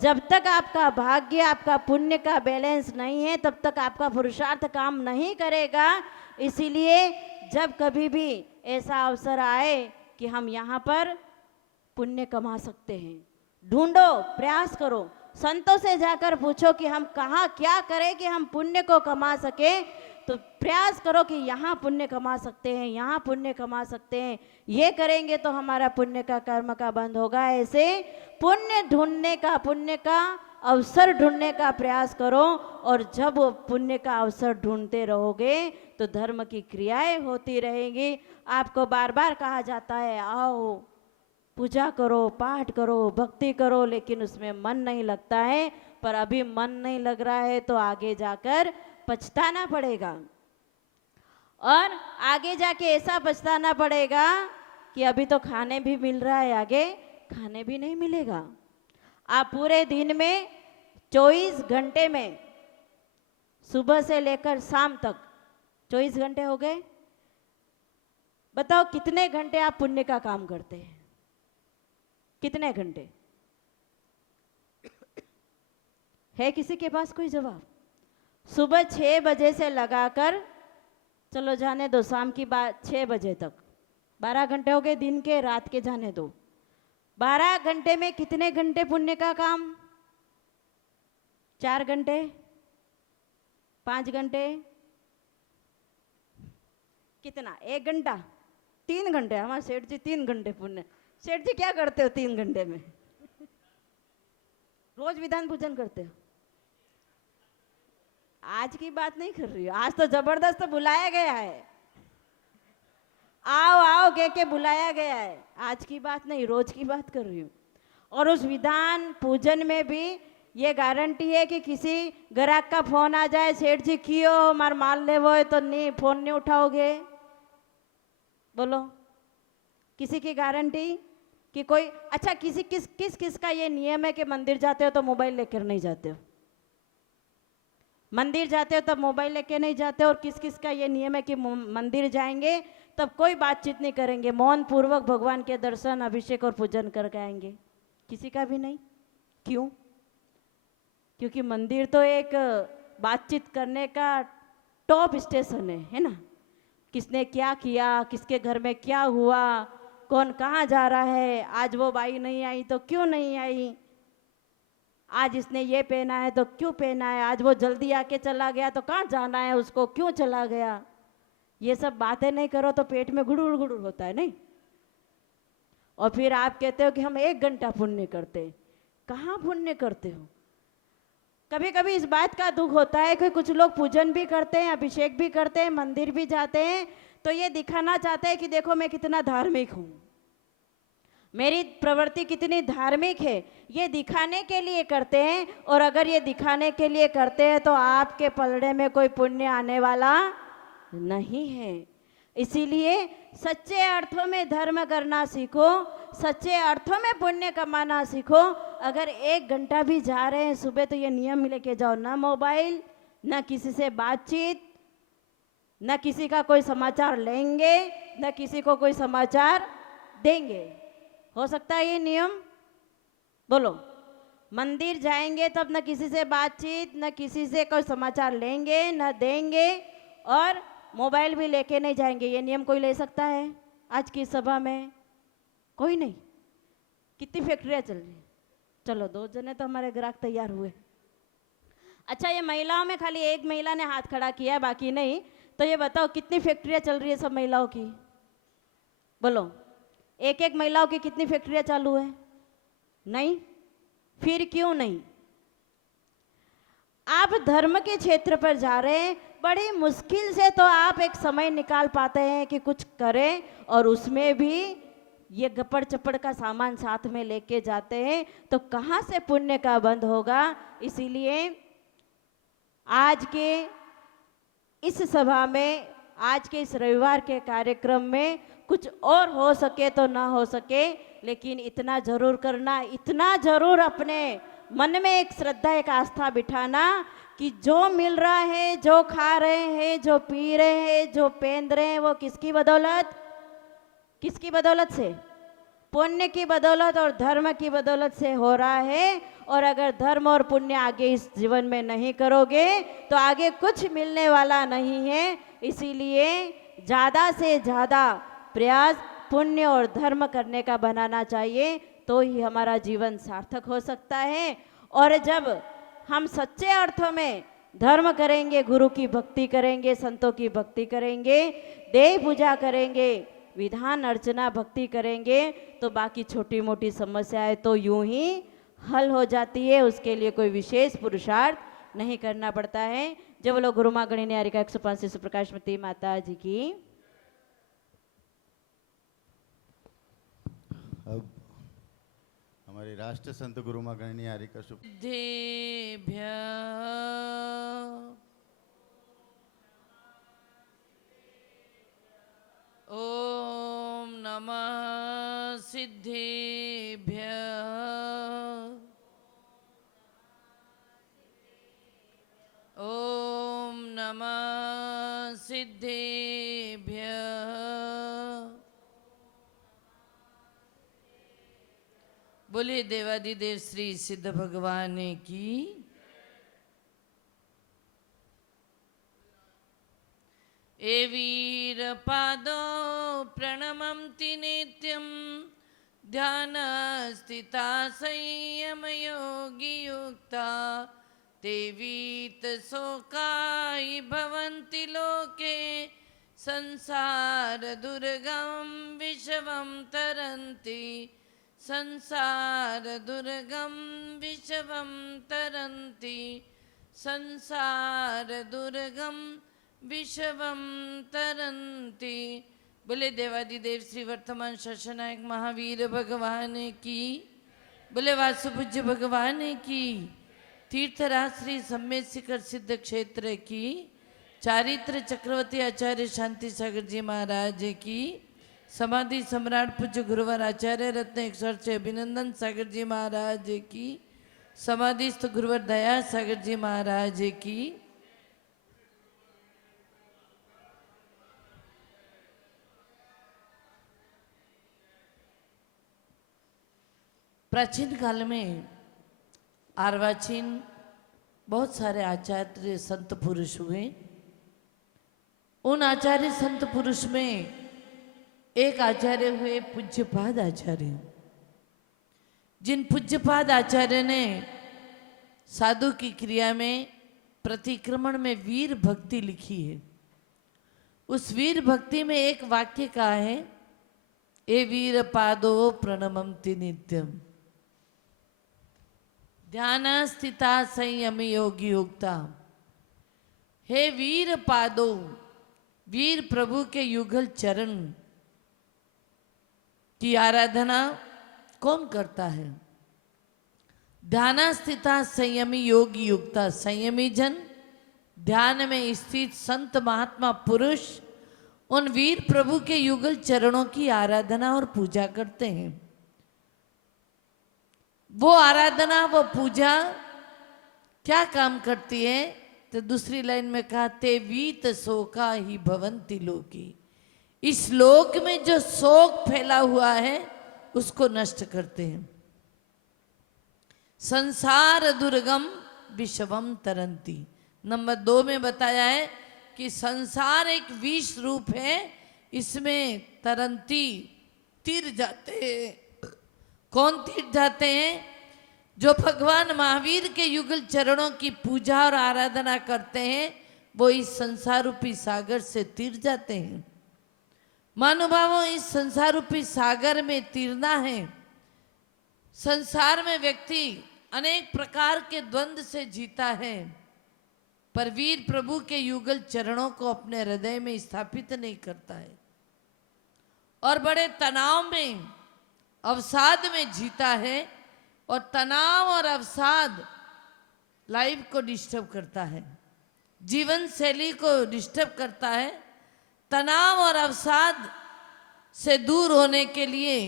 जब तक आपका भाग्य, आपका पुण्य का बैलेंस नहीं है, तब तक आपका पुरुषार्थ काम नहीं करेगा। इसीलिए जब कभी भी ऐसा अवसर आए कि हम यहाँ पर पुण्य कमा सकते हैं, ढूंढो, प्रयास करो। संतों से जाकर पूछो कि हम कहाँ क्या करें कि हम पुण्य को कमा सके। तो प्रयास करो कि यहाँ पुण्य कमा सकते हैं, यहाँ पुण्य कमा सकते हैं, ये करेंगे तो हमारा पुण्य का कर्म का बंद होगा। ऐसे पुण्य ढूंढने का, पुण्य का अवसर ढूंढने का प्रयास करो। और जब पुण्य का अवसर ढूंढते रहोगे तो धर्म की क्रियाएं होती रहेंगी। आपको बार बार कहा जाता है आओ पूजा करो, पाठ करो, भक्ति करो, लेकिन उसमें मन नहीं लगता है। पर अभी मन नहीं लग रहा है तो आगे जाकर पछताना पड़ेगा, और आगे जाके ऐसा पछताना पड़ेगा कि अभी तो खाने भी मिल रहा है, आगे खाने भी नहीं मिलेगा। आप पूरे दिन में 24 घंटे में, सुबह से लेकर शाम तक 24 घंटे हो गए, बताओ कितने घंटे आप पुण्य का काम करते हैं? कितने घंटे है? किसी के पास कोई जवाब? सुबह 6 बजे से लगाकर, चलो जाने दो शाम की बात, 6 बजे तक 12 घंटे हो गए दिन के, रात के जाने दो। 12 घंटे में कितने घंटे पुण्य का काम? 4 घंटे, 5 घंटे, कितना? 1 घंटा, 3 घंटे। हमारे सेठ जी 3 घंटे पुण्य। सेठ जी क्या करते हो 3 घंटे में? रोज विधान पूजन करते हो? आज की बात नहीं कर रही हूँ, आज तो जबरदस्त बुलाया गया है, आओ आओ कह के बुलाया गया है। आज की बात नहीं, रोज की बात कर रही हूँ। और उस विधान पूजन में भी ये गारंटी है कि किसी ग्राहक का फोन आ जाए, सेठ जी कियो मार माल ले वो, तो नहीं, फोन नहीं उठाओगे? बोलो, किसी की गारंटी कि कोई? अच्छा, किस का ये नियम है कि मंदिर जाते हो तो मोबाइल लेकर नहीं जाते हो? मंदिर जाते हो तब मोबाइल लेके नहीं जाते हो। और किस का ये नियम है कि मंदिर जाएंगे तब कोई बातचीत नहीं करेंगे, मौन पूर्वक भगवान के दर्शन, अभिषेक और पूजन करके आएंगे? किसी का भी नहीं। क्यों? क्योंकि मंदिर तो एक बातचीत करने का टॉप स्टेशन है ना। किसने क्या किया, किसके घर में क्या हुआ, कौन कहाँ जा रहा है, आज वो बाई नहीं आई तो क्यों नहीं आई, आज इसने ये पहना है तो क्यों पहना है, आज वो जल्दी आके चला गया तो कहाँ जाना है उसको, क्यों चला गया। ये सब बातें नहीं करो तो पेट में गुड़ुड़ गुड़ुड़ होता है नहीं। और फिर आप कहते हो कि हम 1 घंटा पुण्य करते हैं। कहाँ पुण्य करते हो। कभी कभी इस बात का दुख होता है कि कुछ लोग पूजन भी करते हैं, अभिषेक भी करते हैं, मंदिर भी जाते हैं, तो ये दिखाना चाहते हैं कि देखो मैं कितना धार्मिक हूँ, मेरी प्रवृत्ति कितनी धार्मिक है, ये दिखाने के लिए करते हैं। और अगर ये दिखाने के लिए करते हैं तो आपके पलड़े में कोई पुण्य आने वाला नहीं है। इसीलिए सच्चे अर्थों में धर्म करना सीखो, सच्चे अर्थों में पुण्य कमाना सीखो। अगर 1 घंटा भी जा रहे हैं सुबह तो ये नियम लेके जाओ, ना मोबाइल, ना किसी से बातचीत, ना किसी का कोई समाचार लेंगे, ना किसी को कोई समाचार देंगे। हो सकता है ये नियम? बोलो। मंदिर जाएंगे तब न किसी से बातचीत, न किसी से कोई समाचार लेंगे न देंगे, और मोबाइल भी लेके नहीं जाएंगे। ये नियम कोई ले सकता है आज की सभा में? कोई नहीं। कितनी फैक्ट्रियाँ चल रही है? चलो 2 जने तो हमारे ग्राहक तैयार हुए। अच्छा, ये महिलाओं में खाली एक महिला ने हाथ खड़ा किया, बाकी नहीं। तो ये बताओ कितनी फैक्ट्रियाँ चल रही है सब महिलाओं की? बोलो, एक महिलाओं की कितनी फैक्ट्रियाँ चालू है? नहीं। फिर क्यों नहीं? आप धर्म के क्षेत्र पर जा रहे हैं, बड़ी मुश्किल से तो आप एक समय निकाल पाते हैं कि कुछ करें, और उसमें भी ये गपड़ चपड़ का सामान साथ में लेके जाते हैं, तो कहाँ से पुण्य का बंद होगा। इसीलिए आज के इस सभा में, आज के इस रविवार के कार्यक्रम में कुछ और हो सके तो ना हो सके, लेकिन इतना जरूर करना, इतना जरूर अपने मन में एक श्रद्धा, एक आस्था बिठाना कि जो मिल रहा है, जो खा रहे हैं, जो पी रहे हैं, जो पहन रहे हैं, वो किसकी बदौलत? किसकी बदौलत से? पुण्य की बदौलत और धर्म की बदौलत से हो रहा है। और अगर धर्म और पुण्य आगे इस जीवन में नहीं करोगे तो आगे कुछ मिलने वाला नहीं है। इसीलिए ज़्यादा से ज़्यादा प्रयास पुण्य और धर्म करने का बनाना चाहिए, तो ही हमारा जीवन सार्थक हो सकता है। और जब हम सच्चे अर्थों में धर्म करेंगे, गुरु की भक्ति करेंगे, संतों की भक्ति करेंगे, देव पूजा करेंगे, विधान अर्चना भक्ति करेंगे, तो बाकी छोटी मोटी समस्याएं तो यूं ही हल हो जाती है। उसके लिए कोई विशेष पुरुषार्थ नहीं करना पड़ता है। जब लोग गुरु माँ गणिनी हरिका 105 प्रकाशमती माता जी की। अब हमारी राष्ट्र संत गुरु माँ गणिनी हरिका शुभ सिद्धेभ्य ओम नमः सिद्धेभ्य ओम नमः सिद्धेभ्य बोले देवादिदेव श्री सिद्ध भगवान की। ए वीर पादो प्रणमन्ति नित्यं ध्यान स्थिता संयम योगी युक्ता ते वीत शोकाय भवन्ति लोके संसार दुर्गम विषवं तरन्ति संसार दुर्गम विषवं तरन्ति संसार दुर्गम विषवं तरन्ति। बोले देवादिदेव श्री वर्तमान शशनायक महावीर भगवान की। बोले वासुपूज्य भगवान की। तीर्थराज श्री सम्मेद शिखर सिद्ध क्षेत्र की। चारित्र चक्रवर्ती आचार्य शांति सागर जी महाराज की। समाधि सम्राट पूज्य गुरुवर आचार्य रत्न 108 अभिनंदन सागर जी महाराज की। समाधिस्थ गुरुवर दया सागर जी महाराज की। प्राचीन काल में अर्वाचीन बहुत सारे आचार्य संत पुरुष हुए। उन आचार्य संत पुरुष में एक आचार्य हुए पूज्यपाद आचार्य, जिन पूज्यपाद आचार्य ने साधु की क्रिया में प्रतिक्रमण में वीर भक्ति लिखी है। उस वीर भक्ति में एक वाक्य कहा है, ए वीर पादो प्रणमंति नित्यम, ध्यान स्थिता संयमी योगी युक्ता। हे वीर पादो, वीर प्रभु के युगल चरण की आराधना कौन करता है? ध्यान स्थिता संयमी योगी युक्ता, संयमी जन, ध्यान में स्थित संत महात्मा पुरुष उन वीर प्रभु के युगल चरणों की आराधना और पूजा करते हैं। वो आराधना, वो पूजा क्या काम करती है? तो दूसरी लाइन में कहा, ते वीत शोका ही भवंती लोकी। इस लोक में जो शोक फैला हुआ है उसको नष्ट करते हैं। संसार दुर्गम विषवम तरंती। नंबर 2 में बताया है कि संसार एक विष रूप है, इसमें तरंती तीर जाते हैं। कौन तीर जाते हैं? जो भगवान महावीर के युगल चरणों की पूजा और आराधना करते हैं, वो इस संसार रूपी सागर से तीर जाते हैं। महानुभावों, इस संसार रूपी सागर में तीरना है। संसार में व्यक्ति अनेक प्रकार के द्वंद्व से जीता है, पर वीर प्रभु के युगल चरणों को अपने हृदय में स्थापित नहीं करता है और बड़े तनाव में, अवसाद में जीता है। और तनाव और अवसाद लाइफ को डिस्टर्ब करता है, जीवन शैली को डिस्टर्ब करता है। तनाव और अवसाद से दूर होने के लिए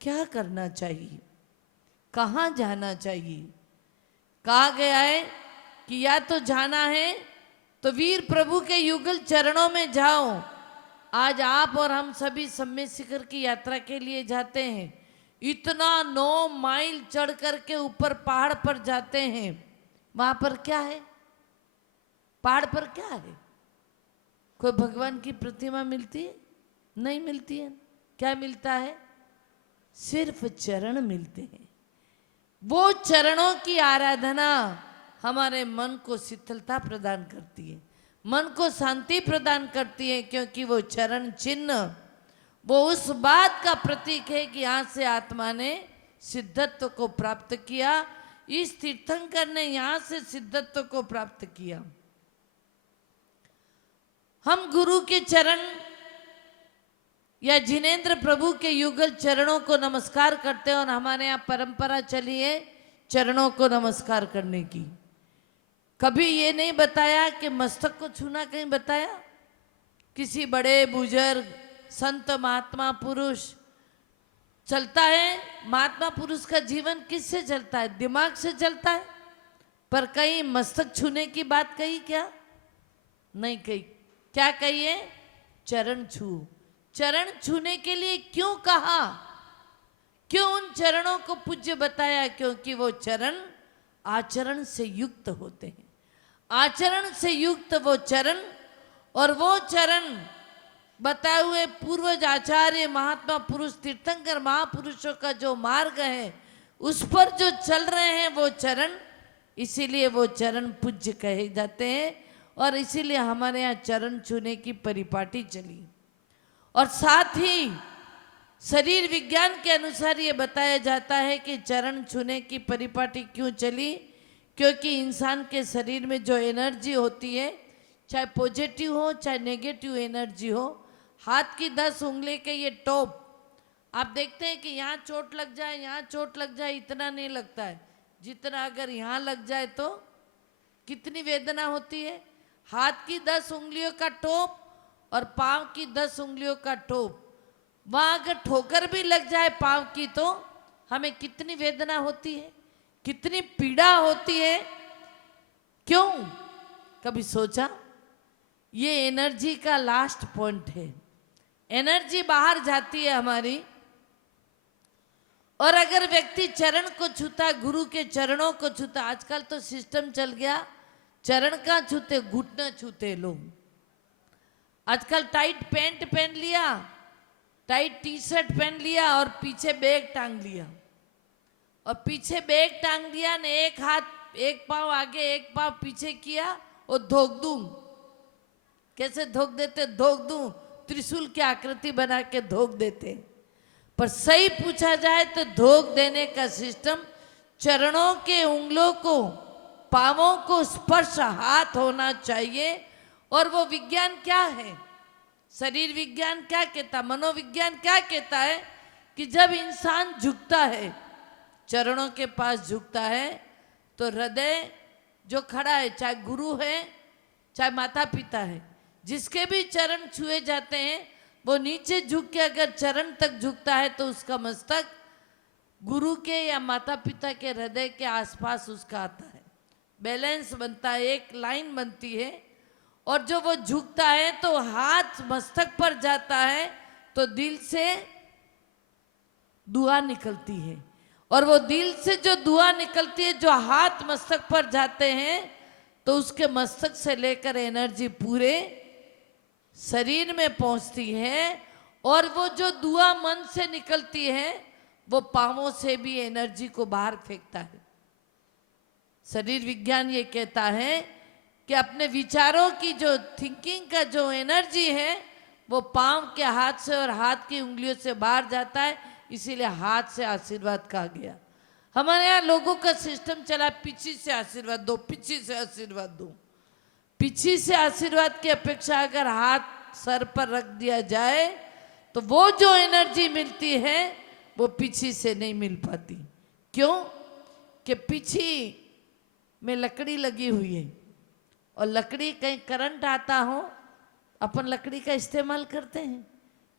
क्या करना चाहिए? कहाँ जाना चाहिए? कहा गया है कि या तो जाना है तो वीर प्रभु के युगल चरणों में जाओ। आज आप और हम सभी सम्य शिखर की यात्रा के लिए जाते हैं। इतना 9 माइल चढ़ करके ऊपर पहाड़ पर जाते हैं। वहां पर क्या है? पहाड़ पर क्या है? कोई भगवान की प्रतिमा मिलती है? नहीं मिलती है। क्या मिलता है? सिर्फ चरण मिलते हैं। वो चरणों की आराधना हमारे मन को शीतलता प्रदान करती है, मन को शांति प्रदान करती है, क्योंकि वो चरण चिन्ह वो उस बात का प्रतीक है कि यहाँ से आत्मा ने सिद्धत्व को प्राप्त किया। इस तीर्थंकर ने यहाँ से सिद्धत्व को प्राप्त किया। हम गुरु के चरण या जिनेंद्र प्रभु के युगल चरणों को नमस्कार करते हैं और हमारे यहाँ परंपरा चली है चरणों को नमस्कार करने की। कभी ये नहीं बताया कि मस्तक को छूना कहीं बताया? किसी बड़े बुजुर्ग संत महात्मा पुरुष चलता है। महात्मा पुरुष का जीवन किससे चलता है? दिमाग से चलता है। पर कहीं मस्तक छूने की बात कही क्या? नहीं कही। क्या कही है? चरण छू। चरण छूने के लिए क्यों कहा? क्यों उन चरणों को पूज्य बताया? क्योंकि वो चरण आचरण से युक्त होते हैं। आचरण से युक्त वो चरण, और वो चरण बताए हुए पूर्वज आचार्य महात्मा पुरुष तीर्थंकर महापुरुषों का जो मार्ग है उस पर जो चल रहे हैं वो चरण, इसीलिए वो चरण पूज्य कहे जाते हैं। और इसीलिए हमारे यहाँ चरण छूने की परिपाटी चली। और साथ ही शरीर विज्ञान के अनुसार ये बताया जाता है कि चरण छूने की परिपाटी क्यों चली? क्योंकि इंसान के शरीर में जो एनर्जी होती है, चाहे पॉजिटिव हो चाहे नेगेटिव एनर्जी हो, हाथ की 10 उंगली के ये टॉप आप देखते हैं कि यहाँ चोट लग जाए, यहाँ चोट लग जाए, इतना नहीं लगता है जितना अगर यहाँ लग जाए तो कितनी वेदना होती है। हाथ की 10 उंगलियों का टोप और पांव की 10 उंगलियों का टोप, वहां अगर ठोकर भी लग जाए पांव की तो हमें कितनी वेदना होती है, कितनी पीड़ा होती है। क्यों? कभी सोचा? ये एनर्जी का लास्ट पॉइंट है। एनर्जी बाहर जाती है हमारी, और अगर व्यक्ति चरण को छूता, गुरु के चरणों को छूता, आजकल तो सिस्टम चल गया, चरण का छूते, घुटना छूते लोग। आजकल टाइट पैंट पहन लिया, टाइट टी शर्ट पहन लिया और पीछे बैग टांग लिया, और पीछे बैग टांग दिया ने एक हाथ, एक पाँव आगे एक पाँव पीछे किया और धोक दूं। कैसे धोक देते? धोक दूं, त्रिशूल की आकृति बना के धोक देते। पर सही पूछा जाए तो धोक देने का सिस्टम चरणों के उंगलों को, पांवों को स्पर्श हाथ होना चाहिए। और वो विज्ञान क्या है? शरीर विज्ञान क्या कहता, मनोविज्ञान क्या कहता है कि जब इंसान झुकता है, चरणों के पास झुकता है, तो हृदय जो खड़ा है, चाहे गुरु है चाहे माता पिता है, जिसके भी चरण छुए जाते हैं, वो नीचे झुक के अगर चरण तक झुकता है तो उसका मस्तक गुरु के या माता पिता के हृदय के आसपास उसका आता है, बैलेंस बनता है, एक लाइन बनती है। और जो वो झुकता है तो हाथ मस्तक पर जाता है तो दिल से दुआ निकलती है, और वो दिल से जो दुआ निकलती है, जो हाथ मस्तक पर जाते हैं, तो उसके मस्तक से लेकर एनर्जी पूरे शरीर में पहुंचती है। और वो जो दुआ मन से निकलती है, वो पांवों से भी एनर्जी को बाहर फेंकता है। शरीर विज्ञान ये कहता है कि अपने विचारों की जो थिंकिंग का जो एनर्जी है, वो पांव के हाथ से और हाथ की उंगलियों से बाहर जाता है, इसीलिए हाथ से आशीर्वाद कहा गया। हमारे यहाँ लोगों का सिस्टम चला, पीछे से आशीर्वाद दो, पीछे से आशीर्वाद दो। पीछे से आशीर्वाद की अपेक्षा अगर हाथ सर पर रख दिया जाए तो वो जो एनर्जी मिलती है वो पीछे से नहीं मिल पाती। क्यों? कि पीछे में लकड़ी लगी हुई है, और लकड़ी कहीं करंट आता हो, अपन लकड़ी का इस्तेमाल करते हैं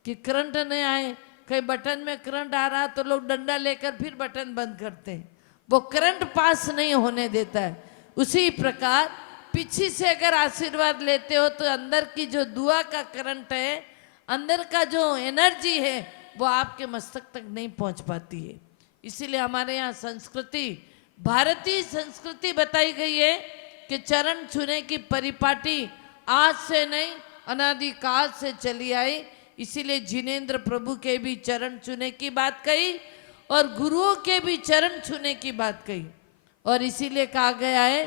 कि करंट नहीं आए। कहीं बटन में करंट आ रहा तो लोग डंडा लेकर फिर बटन बंद करते हैं, वो करंट पास नहीं होने देता है। उसी प्रकार पीछे से अगर आशीर्वाद लेते हो तो अंदर की जो दुआ का करंट है, अंदर का जो एनर्जी है, वो आपके मस्तक तक नहीं पहुंच पाती है। इसीलिए हमारे यहाँ संस्कृति, भारतीय संस्कृति बताई गई है कि चरण छूने की परिपाटी आज से नहीं, अनादिकाल से चली आई। इसीलिए जिनेंद्र प्रभु के भी चरण छूने की बात कही और गुरुओं के भी चरण छूने की बात कही। और इसीलिए कहा गया है,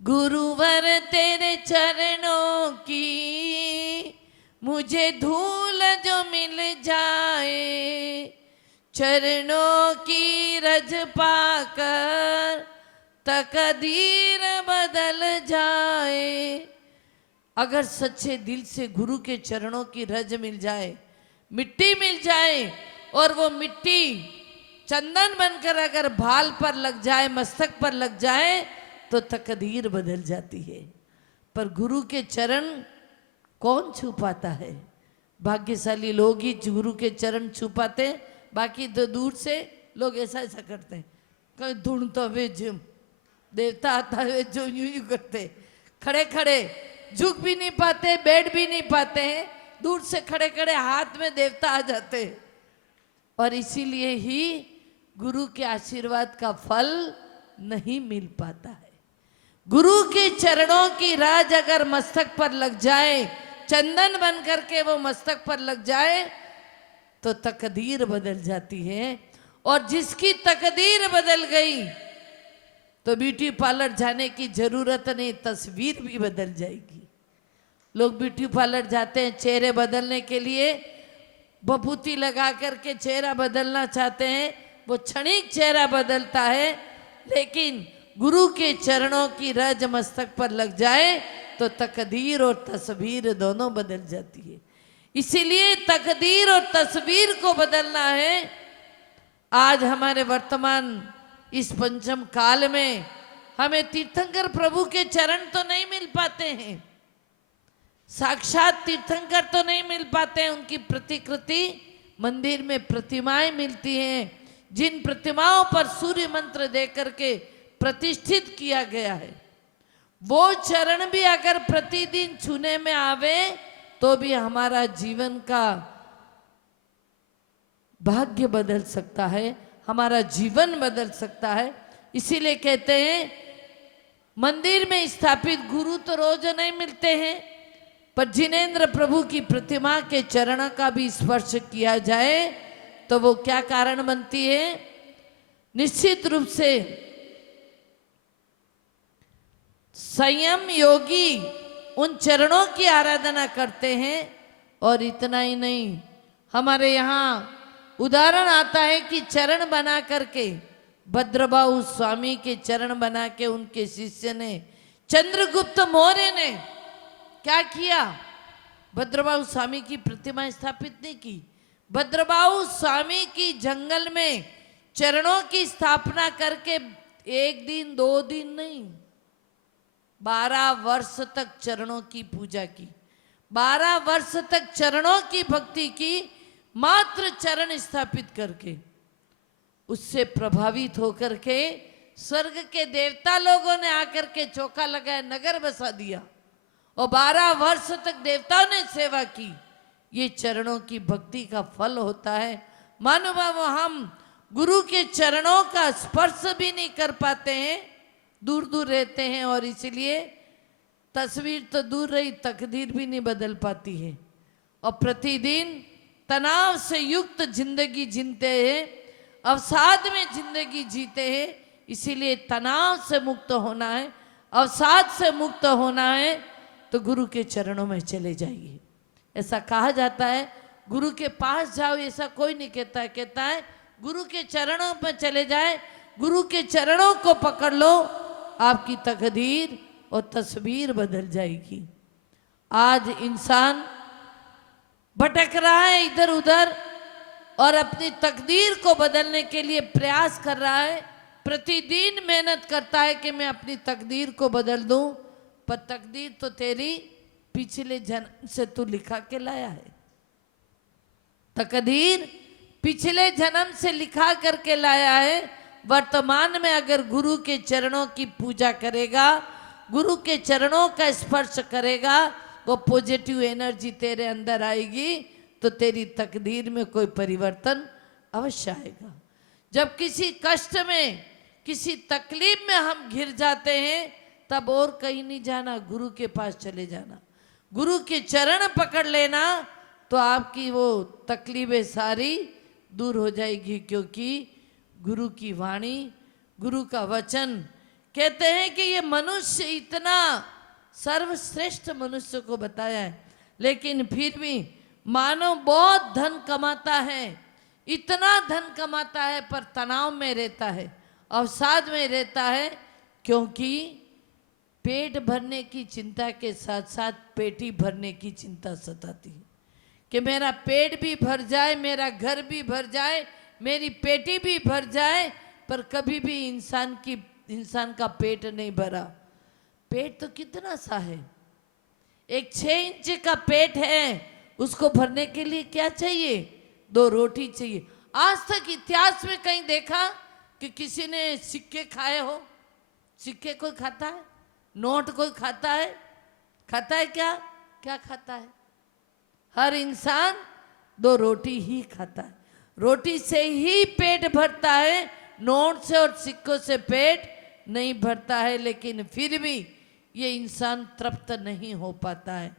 गुरुवर तेरे चरणों की मुझे धूल जो मिल जाए, चरणों की रज पाकर तकदीर बदल जाए। अगर सच्चे दिल से गुरु के चरणों की रज मिल जाए, मिट्टी मिल जाए, और वो मिट्टी चंदन बनकर अगर भाल पर लग जाए, मस्तक पर लग जाए, तो तकदीर बदल जाती है। पर गुरु के चरण कौन छू पाता है? भाग्यशाली लोग ही गुरु के चरण छू पाते हैं। बाकी तो दूर से लोग ऐसा ऐसा करते हैं, कहीं ढूंढता हुए जिम देवता आता है जो यूं यूं करते, खड़े खड़े झुक भी नहीं पाते, बैठ भी नहीं पाते हैं, दूर से खड़े खड़े हाथ में देवता आ जाते हैं। और इसीलिए ही गुरु के आशीर्वाद का फल नहीं मिल पाता है। गुरु के चरणों की राज अगर मस्तक पर लग जाए, चंदन बन करके वो मस्तक पर लग जाए, तो तकदीर बदल जाती है। और जिसकी तकदीर बदल गई तो ब्यूटी पार्लर जाने की जरूरत नहीं, तस्वीर भी बदल जाएगी। लोग ब्यूटी पार्लर जाते हैं चेहरे बदलने के लिए, बभूति लगा करके चेहरा बदलना चाहते हैं, वो क्षणिक चेहरा बदलता है। लेकिन गुरु के चरणों की रज मस्तक पर लग जाए तो तकदीर और तस्वीर दोनों बदल जाती है। इसीलिए तकदीर और तस्वीर को बदलना है। आज हमारे वर्तमान इस पंचम काल में हमें तीर्थंकर प्रभु के चरण तो नहीं मिल पाते हैं, साक्षात तीर्थंकर तो नहीं मिल पाते हैं, उनकी प्रतिकृति मंदिर में प्रतिमाएं मिलती हैं, जिन प्रतिमाओं पर सूर्य मंत्र दे करके प्रतिष्ठित किया गया है। वो चरण भी अगर प्रतिदिन छूने में आवे तो भी हमारा जीवन का भाग्य बदल सकता है, हमारा जीवन बदल सकता है। इसीलिए कहते हैं मंदिर में स्थापित गुरु तो रोज नहीं मिलते हैं, पर जिनेंद्र प्रभु की प्रतिमा के चरण का भी स्पर्श किया जाए तो वो क्या कारण बनती है? निश्चित रूप से संयम योगी उन चरणों की आराधना करते हैं। और इतना ही नहीं, हमारे यहाँ उदाहरण आता है कि चरण बना करके भद्रबाहु स्वामी के चरण बना के उनके शिष्य ने चंद्रगुप्त मौर्य ने क्या किया? भद्रबाहु स्वामी की प्रतिमा स्थापित नहीं की। भद्रबाहु स्वामी की जंगल में चरणों की स्थापना करके 1 दिन 2 दिन नहीं, 12 वर्ष तक चरणों की पूजा की, 12 वर्ष तक चरणों की भक्ति की, मात्र चरण स्थापित करके। उससे प्रभावित होकर के स्वर्ग के देवता लोगों ने आकर के चौका लगाया, नगर बसा दिया और 12 वर्ष तक देवताओं ने सेवा की। ये चरणों की भक्ति का फल होता है। मानव हम गुरु के चरणों का स्पर्श भी नहीं कर पाते हैं, दूर दूर रहते हैं, और इसलिए तस्वीर तो दूर रही, तकदीर भी नहीं बदल पाती है। और प्रतिदिन तनाव से युक्त जिंदगी जीते हैं, अवसाद में जिंदगी जीते हैं। इसीलिए तनाव से मुक्त होना है, अवसाद से मुक्त होना है तो गुरु के चरणों में चले जाइए। ऐसा कहा जाता है, गुरु के पास जाओ, ऐसा कोई नहीं कहता है, कहता है गुरु के चरणों पर चले जाए, गुरु के चरणों को पकड़ लो, आपकी तकदीर और तस्वीर बदल जाएगी। आज इंसान भटक रहा है इधर उधर और अपनी तकदीर को बदलने के लिए प्रयास कर रहा है, प्रतिदिन मेहनत करता है कि मैं अपनी तकदीर को बदल दूं, पर तकदीर तो तेरी पिछले जन्म से तू लिखा के लाया है। तकदीर पिछले जन्म से लिखा करके लाया है। वर्तमान में अगर गुरु के चरणों की पूजा करेगा, गुरु के चरणों का स्पर्श करेगा, वो पॉजिटिव एनर्जी तेरे अंदर आएगी तो तेरी तकदीर में कोई परिवर्तन अवश्य आएगा। जब किसी कष्ट में, किसी तकलीफ में हम घिर जाते हैं, तब और कहीं नहीं जाना, गुरु के पास चले जाना, गुरु के चरण पकड़ लेना, तो आपकी वो तकलीफें सारी दूर हो जाएगी। क्योंकि गुरु की वाणी, गुरु का वचन, कहते हैं कि ये मनुष्य इतना सर्वश्रेष्ठ मनुष्य को बताया है, लेकिन फिर भी मानव बहुत धन कमाता है, इतना धन कमाता है, पर तनाव में रहता है, अवसाद में रहता है। क्योंकि पेट भरने की चिंता के साथ साथ पेटी भरने की चिंता सताती है कि मेरा पेट भी भर जाए, मेरा घर भी भर जाए, मेरी पेटी भी भर जाए, पर कभी भी इंसान का पेट नहीं भरा। पेट तो कितना सा है, एक 6 इंच का पेट है, उसको भरने के लिए क्या चाहिए? 2 रोटी चाहिए। आज तक इतिहास में कहीं देखा कि किसी ने सिक्के खाए हो? सिक्के कोई खाता है? नोट कोई खाता है? खाता है क्या? क्या खाता है? हर इंसान 2 रोटी ही खाता है। रोटी से ही पेट भरता है, नोट से और सिक्कों से पेट नहीं भरता है। लेकिन फिर भी ये इंसान तृप्त नहीं हो पाता है।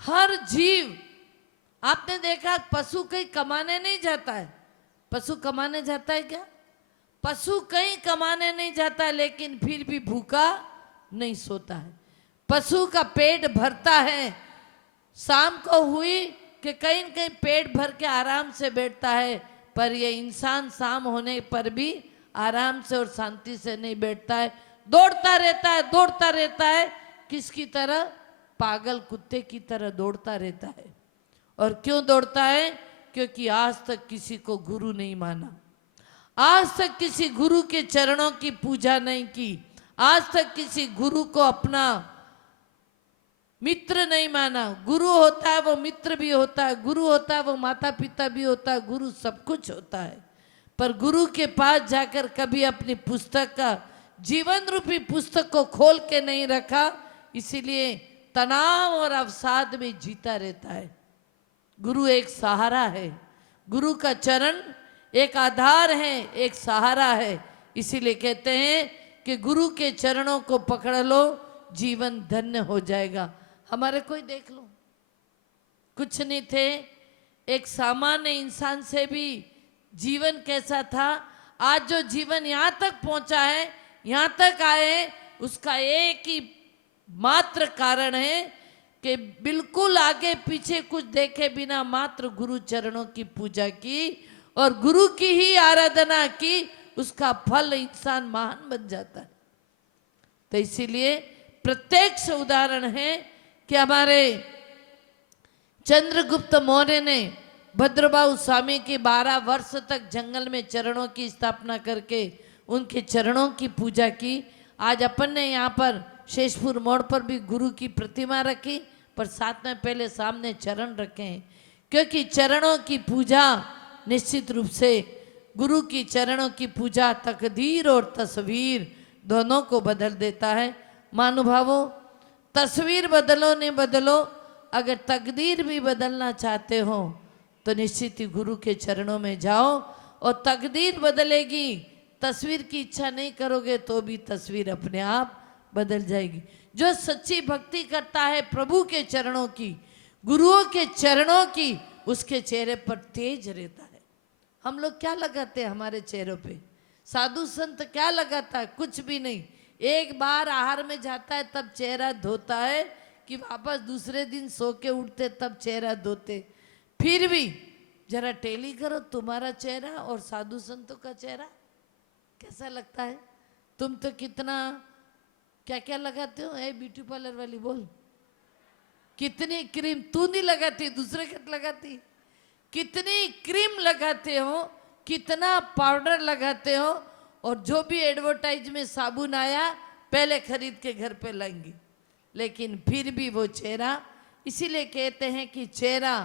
हर जीव, आपने देखा पशु कहीं कमाने नहीं जाता है। पशु कमाने जाता है क्या? पशु कहीं कमाने नहीं जाता है, लेकिन फिर भी भूखा नहीं सोता है। पशु का पेट भरता है, शाम को हुई कि कहीं न कहीं पेट भर के आराम से बैठता है, पर ये इंसान शाम होने पर भी आराम से और शांति से नहीं बैठता है, दौड़ता रहता है, दौड़ता रहता है। किसकी तरह? पागल कुत्ते की तरह दौड़ता रहता है। और क्यों दौड़ता है? क्योंकि आज तक किसी को गुरु नहीं माना, आज तक किसी गुरु के चरणों की पूजा नहीं की, आज तक किसी गुरु को अपना मित्र नहीं माना। गुरु होता है वो मित्र भी होता है, गुरु होता है वो माता पिता भी होता है, गुरु सब कुछ होता है। पर गुरु के पास जाकर कभी अपनी पुस्तक का, जीवन रूपी पुस्तक को खोल के नहीं रखा, इसीलिए तनाव और अवसाद में जीता रहता है। गुरु एक सहारा है, गुरु का चरण एक आधार है, एक सहारा है। इसीलिए कहते हैं कि गुरु के चरणों को पकड़ लो, जीवन धन्य हो जाएगा। हमारे कोई देख लो, कुछ नहीं थे, एक सामान्य इंसान से भी जीवन कैसा था, आज जो जीवन यहाँ तक पहुंचा है, यहाँ तक आए, उसका एक ही मात्र कारण है कि बिल्कुल आगे पीछे कुछ देखे बिना मात्र गुरु चरणों की पूजा की और गुरु की ही आराधना की, उसका फल इंसान महान बन जाता है। तो इसीलिए प्रत्यक्ष उदाहरण है कि हमारे चंद्रगुप्त मौर्य ने भद्रबाहु स्वामी की 12 वर्ष तक जंगल में चरणों की स्थापना करके उनके चरणों की पूजा की। आज अपन ने यहाँ पर शेषपुर मोड़ पर भी गुरु की प्रतिमा रखी, पर साथ में पहले सामने चरण रखे हैं, क्योंकि चरणों की पूजा निश्चित रूप से गुरु की चरणों की पूजा तकदीर और तस्वीर दोनों को बदल देता है। महानुभावों, तस्वीर बदलो नहीं बदलो, अगर तकदीर भी बदलना चाहते हो तो निश्चित ही गुरु के चरणों में जाओ और तकदीर बदलेगी। तस्वीर की इच्छा नहीं करोगे तो भी तस्वीर अपने आप बदल जाएगी। जो सच्ची भक्ति करता है प्रभु के चरणों की, गुरुओं के चरणों की, उसके चेहरे पर तेज रहता है। हम लोग क्या लगाते हैं हमारे चेहरों पे? साधु संत क्या लगाता है? कुछ भी नहीं। एक बार आहार में जाता है तब चेहरा धोता है, कि वापस दूसरे दिन सो के उठते तब चेहरा धोते। फिर भी जरा टेली करो तुम्हारा चेहरा और साधु संतों का चेहरा कैसा लगता है। तुम तो कितना क्या क्या लगाते हो? ब्यूटी पार्लर वाली बोल, कितनी क्रीम तू नहीं लगाती, दूसरे के लगाती। कितनी क्रीम लगाते हो, कितना पाउडर लगाते हो, और जो भी एडवर्टाइज में साबुन आया पहले खरीद के घर पे लाएंगी, लेकिन फिर भी वो चेहरा। इसीलिए कहते हैं कि चेहरा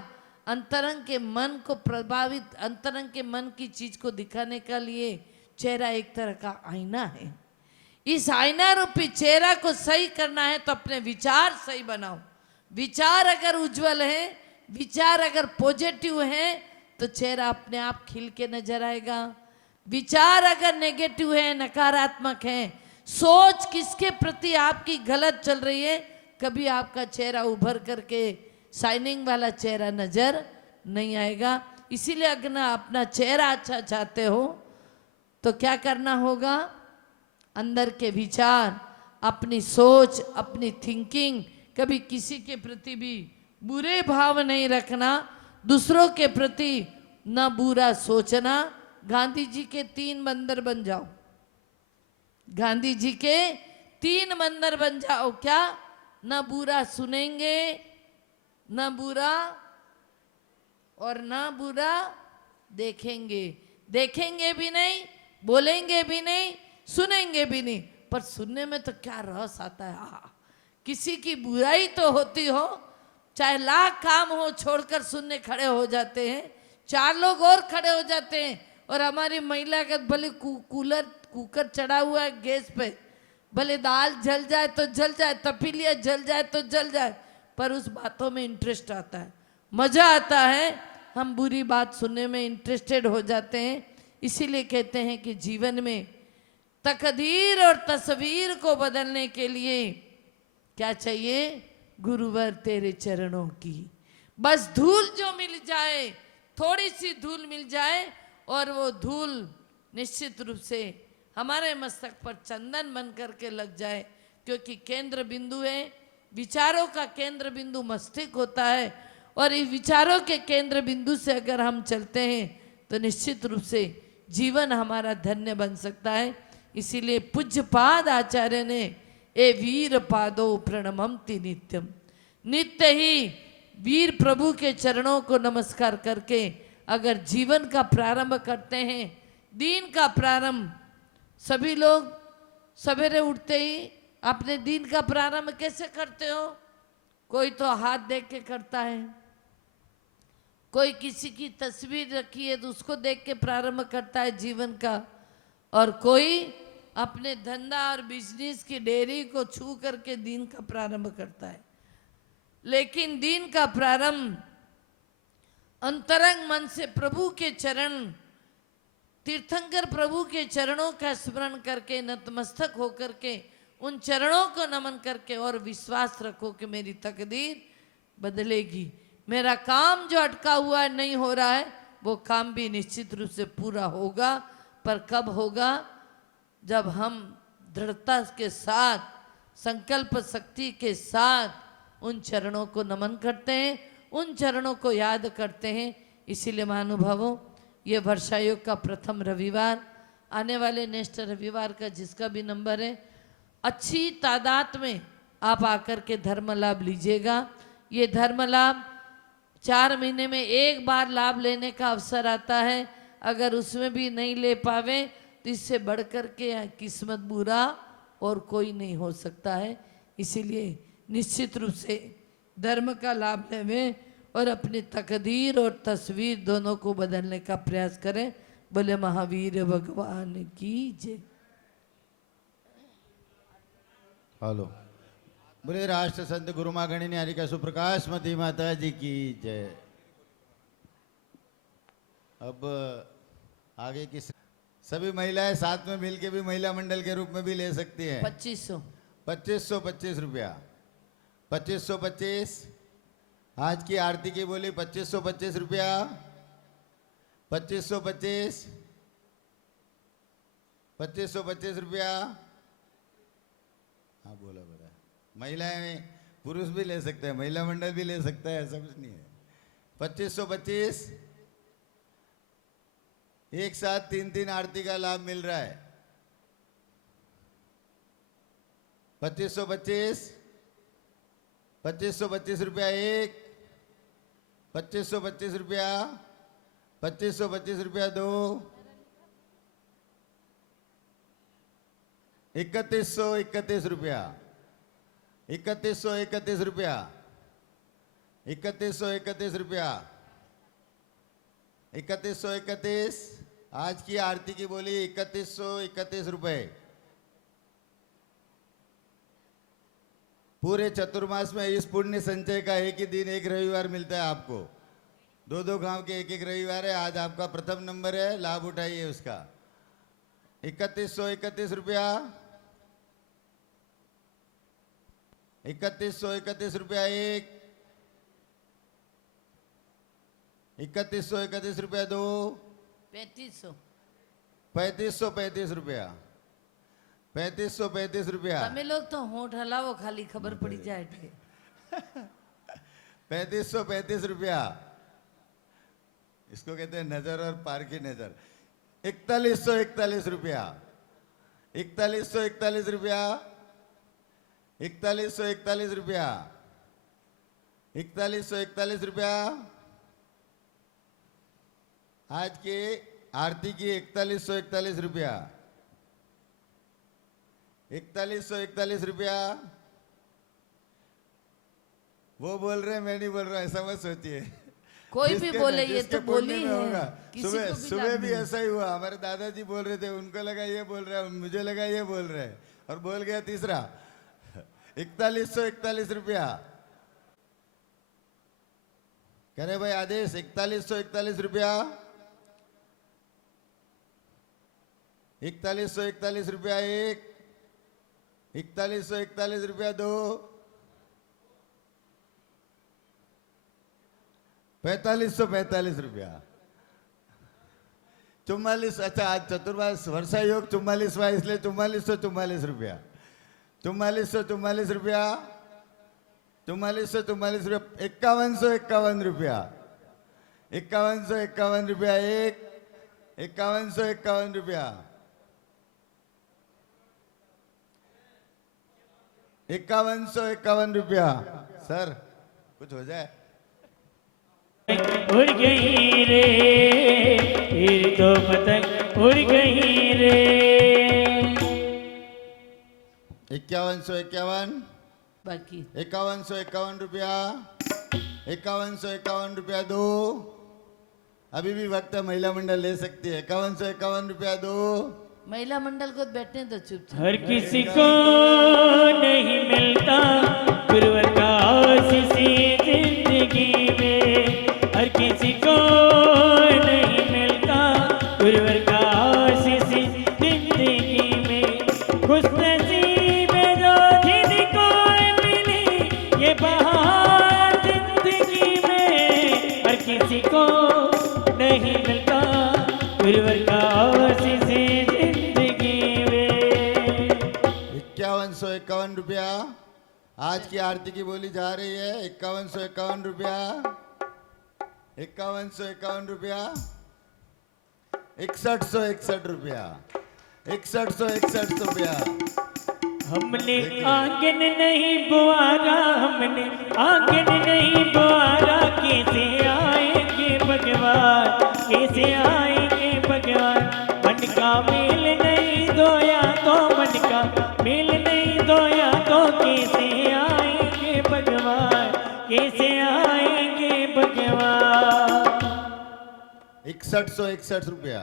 अंतरंग के मन को प्रभावित, अंतरंग के मन की चीज को दिखाने का लिए चेहरा एक तरह का आईना है। इस आईना रूपी चेहरा को सही करना है तो अपने विचार सही बनाओ। विचार अगर उज्जवल है, विचार अगर पॉजिटिव है तो चेहरा अपने आप खिल के नजर आएगा। विचार अगर नेगेटिव है, नकारात्मक है, सोच किसके प्रति आपकी गलत चल रही है, कभी आपका चेहरा उभर करके शाइनिंग वाला चेहरा नजर नहीं आएगा। इसीलिए अगर अपना चेहरा अच्छा चाहते हो तो क्या करना होगा? अंदर के विचार, अपनी सोच, अपनी थिंकिंग, कभी किसी के प्रति भी बुरे भाव नहीं रखना, दूसरों के प्रति न बुरा सोचना। गांधी जी के 3 बंदर बन जाओ, गांधी जी के 3 बंदर बन जाओ। क्या? न बुरा सुनेंगे, न बुरा और न बुरा देखेंगे। देखेंगे भी नहीं, बोलेंगे भी नहीं, सुनेंगे भी नहीं, पर सुनने में तो क्या रस आता है। किसी की बुराई तो होती हो, चाहे लाख काम हो, छोड़कर सुनने खड़े हो जाते हैं। 4 लोग और खड़े हो जाते हैं, और हमारी महिला का भले कुकर चढ़ा हुआ है गैस पे, भले दाल जल जाए तो जल जाए, तपीलिया जल जाए तो जल जाए, पर उस बातों में इंटरेस्ट आता है, मजा आता है। हम बुरी बात सुनने में इंटरेस्टेड हो जाते हैं। इसीलिए कहते हैं कि जीवन में तकदीर और तस्वीर को बदलने के लिए क्या चाहिए? गुरुवर तेरे चरणों की बस धूल जो मिल जाए, थोड़ी सी धूल मिल जाए, और वो धूल निश्चित रूप से हमारे मस्तक पर चंदन बन करके लग जाए, क्योंकि केंद्र बिंदु है। विचारों का केंद्र बिंदु मस्तिष्क होता है, और इस विचारों के केंद्र बिंदु से अगर हम चलते हैं तो निश्चित रूप से जीवन हमारा धन्य बन सकता है। इसीलिए पूज्यपाद आचार्य ने ए वीर पादो प्रणमंति नित्यम, नित्य ही वीर प्रभु के चरणों को नमस्कार करके अगर जीवन का प्रारंभ करते हैं, दिन का प्रारंभ, सभी लोग सवेरे उठते ही अपने दिन का प्रारंभ कैसे करते हो? कोई तो हाथ देख के करता है, कोई किसी की तस्वीर रखी है तो उसको देख के प्रारंभ करता है जीवन का, और कोई अपने धंधा और बिजनेस की डेयरी को छू करके दिन का प्रारंभ करता है। लेकिन दिन का प्रारंभ अंतरंग मन से प्रभु के चरण, तीर्थंकर प्रभु के चरणों का स्मरण करके नतमस्तक होकर के उन चरणों को नमन करके और विश्वास रखो कि मेरी तकदीर बदलेगी, मेरा काम जो अटका हुआ नहीं हो रहा है वो काम भी निश्चित रूप से पूरा होगा। पर कब होगा? जब हम दृढ़ता के साथ, संकल्प शक्ति के साथ उन चरणों को नमन करते हैं, उन चरणों को याद करते हैं। इसीलिए महानुभावों, ये वर्षा योग का प्रथम रविवार, आने वाले नेक्स्ट रविवार का जिसका भी नंबर है, अच्छी तादाद में आप आकर के धर्म लाभ लीजिएगा। ये धर्म लाभ 4 महीने में एक बार लाभ लेने का अवसर आता है। अगर उसमें भी नहीं ले पावे तो इससे बढ़कर के किस्मत बुरा और कोई नहीं हो सकता है। इसीलिए निश्चित रूप से धर्म का लाभ लेवें और अपनी तकदीर और तस्वीर दोनों को बदलने का प्रयास करें। बोले महावीर भगवान की जय। हेलो, बोले राष्ट्र संत गुरुमा गणिनी हरिका सुप्रकाश मती माता जी की जय। अब आगे की सभी महिलाएं साथ में मिलके भी महिला मंडल के रूप में भी ले सकती हैं। 2525 रुपया, 2525। आज की आरती की बोली 2525 रुपया, 2525, 2525 रुपया। हाँ बोला बोला। महिलाएं, पुरुष भी ले सकते हैं, महिला मंडल भी ले सकता है, ऐसा कुछ नहीं है। 2525, एक साथ 3 आरती का लाभ मिल रहा है। 2525, 2525 रुपया एक, 2525 रुपया, 2525 रुपया दो, 3131 रुपया, 3131 रुपया, 3131 रुपया, 3131। आज की आरती की बोली 3131 रुपए। पूरे चतुर्मास में इस पुण्य संचय का एक ही दिन, एक रविवार मिलता है आपको। 2 गांव के एक रविवार है। आज आपका प्रथम नंबर है, लाभ उठाइए उसका। 3131 रुपया, 3131 रुपया एक, 3131 रुपया दो, 3535 रुपया, 3535 रुपया। તમે लोग तो होंठ हलाओ, खाली खबर पड़ी जाए थे। 3535 रुपया, इसको कहते हैं नजर और पार की नजर। 4141 रुपया, 4141 रुपया, 4141 रुपया, 4141 रुपया। आज के आरती की 4141 रुपया, 4141 रुपया। वो बोल रहे हैं, मैं नहीं बोल रहा, ऐसा मत सोचिए। कोई भी बोले, ये तो बोली है। होगा। किसी सुबह को भी सुबह लाभ भी नहीं। ऐसा ही हुआ। हमारे दादाजी बोल रहे थे, उनको लगा ये बोल रहा है, मुझे लगा ये बोल रहे हैं, और बोल गया तीसरा। 4141 रुपया। कह रहे भाई आदेश 4141 रुपया, 4141 रुपया एक, 4141 रुपया दो, 4545 रुपया, 44। अच्छा, आज चतुर्मास वर्षा योग 44वां, इसलिए 4444 रुपया, 4444 रुपया, 4444 रुपया, 5151 रुपया, 5151 रुपया एक, 5151 रुपया, 5151 रुपया। सर कुछ हो जाए। उड़ गई रे, फिर तो पतंग उड़ गई रे। 5151, बाकी 5151 रुपया, 5151 रुपया दो। अभी भी वक्त है, महिला मंडल ले सकती है। 5151 रुपया दो। महिला मंडल को बैठने तो चुपचाप। हर किसी को नहीं मिलता गुरुवर का आशीष जिंदगी में। हर किसी को नहीं मिलता गुरुवर का आशीष जिंदगी में। खुश नसीब है जो जिनको मिली ये बहार जिंदगी में। हर किसी को नहीं मिलता गुरुवर का आशीष जिंदगी में। 5151 रुपया आज की आरती की बोली जा रही है। 5151 रुपया, 5151 रुपया, 6161 रुपया, 6161 रुपया। हमने आंगन नहीं बुआरा, हमने आंगन नहीं बुआरा, कैसे आएंगे भगवान, कैसे आएंगे भगवान। मन का मेल नहीं धोया तो, मन का मेल नहीं धोया तो, कैसे आएंगे भगवान, कैसे आएंगे भगवान। 6161 रुपया।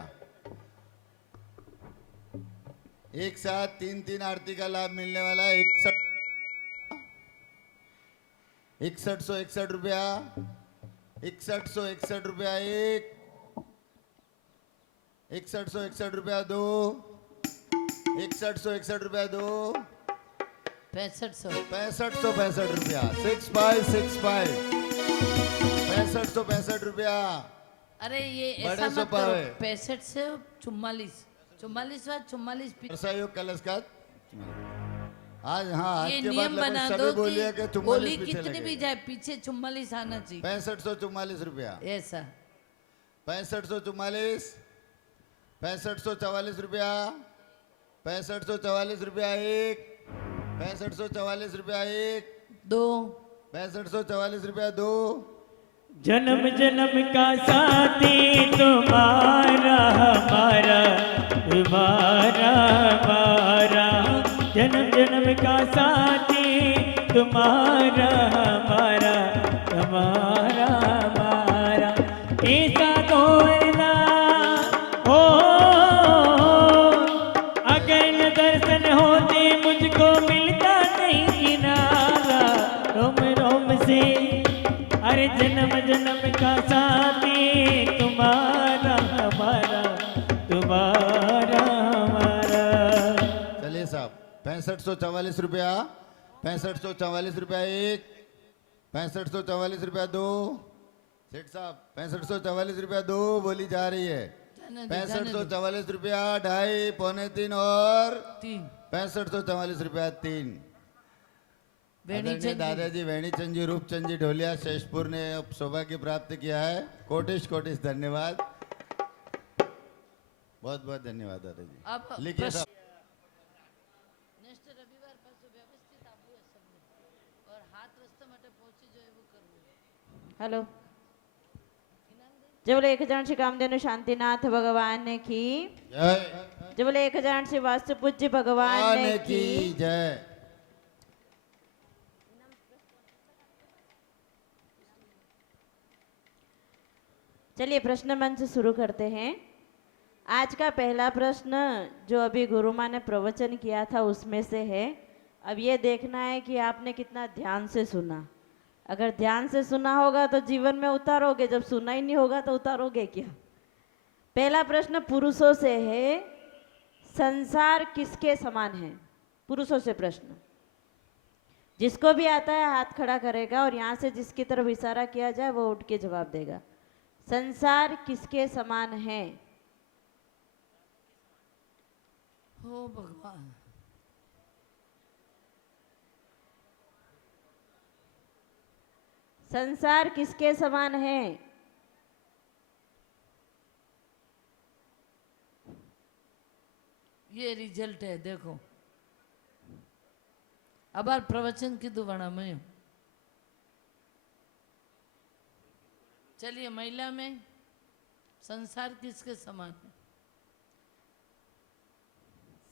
एक साथ 3 आरती का लाभ मिलने वाला है। 6161 रुपया, 6161 रुपया एक, 6161 रुपया दो, 6161 रुपया दो, 6565 रुपया, 6565, 6565 रुपया। अरे ये बड़े ऐसा मत सोपा करो, है। 65 से 44, 44 वर्षायोग कलश का आज, हाँ आज ये के बाद नियम बना लगभग दो सभी बोलिए कि कि 44 बोली पीछे कितनी भी लगे। जाए पीछे 44 आना चाहिए। 6544 रुपया, ऐसा 6544, 6544 रुपया, 6544 रुपया एक, 6544 रुपया एक, दो, 6544 रुपया दो, जन्म जन्म का साथी तुम्हारा हमारा, तुम्हारा हमारा। जन्म जन्म का साथी तुम्हारा हमारा, तुम्हारा हमारा। ऐसा तोड़ना हो अगर न दर्शन होते मुझको मिलता नहीं किनारा। रोम रोम से अरे जन्म जन्म का साथी तुम्हारा हमारा, तुम्हारा हमारा। चलिए साहब 6544 रुपया, 6544 रुपया एक, 6544 रुपया दो, सेठ साहब 6544 रुपया दो बोली जा रही है। जाने दो, जाने दो। 6544 रुपया ढाई, पौने 3 और 3 6544 रुपया 3। वेणी आदरणीय चंद जी। दादाजी वेणीचंद जी, रूपचंद जी ढोलिया शेषपुर ने अब सौभाग्य प्राप्त किया है। कोटिश कोटिश धन्यवाद, बहुत बहुत धन्यवाद दादाजी। अब लिखिए प्रश्न- साहब। નેક્સ્ટ રવિવાર પાછું વ્યવસ્થિત આવવું હશે સબને. ઓર હાથ રસ્તા માટે પહોંચી જાય એવું કરવું. हेलो जब बोले 1000 श्री कामधेनु शांतिनाथ भगवान की, जय जब बोले 1000 श्री वास्तु पूज्य भगवान भगवान की। की जय। चलिए प्रश्न मंच शुरू करते हैं। आज का पहला प्रश्न जो अभी गुरु माँ ने प्रवचन किया था उसमें से है। अब ये देखना है कि आपने कितना ध्यान से सुना। अगर ध्यान से सुना होगा तो जीवन में उतारोगे, जब सुना ही नहीं होगा तो उतारोगे क्या। पहला प्रश्न पुरुषों से है, संसार किसके समान है। पुरुषों से प्रश्न, जिसको भी आता है हाथ खड़ा करेगा और यहाँ से जिसकी तरफ इशारा किया जाए वो उठ के जवाब देगा। संसार किसके समान है। हो भगवान, संसार किसके समान है। ये रिजल्ट है देखो। अब प्रवचन की दुवाना में चलिए, महिला में संसार किसके समान है।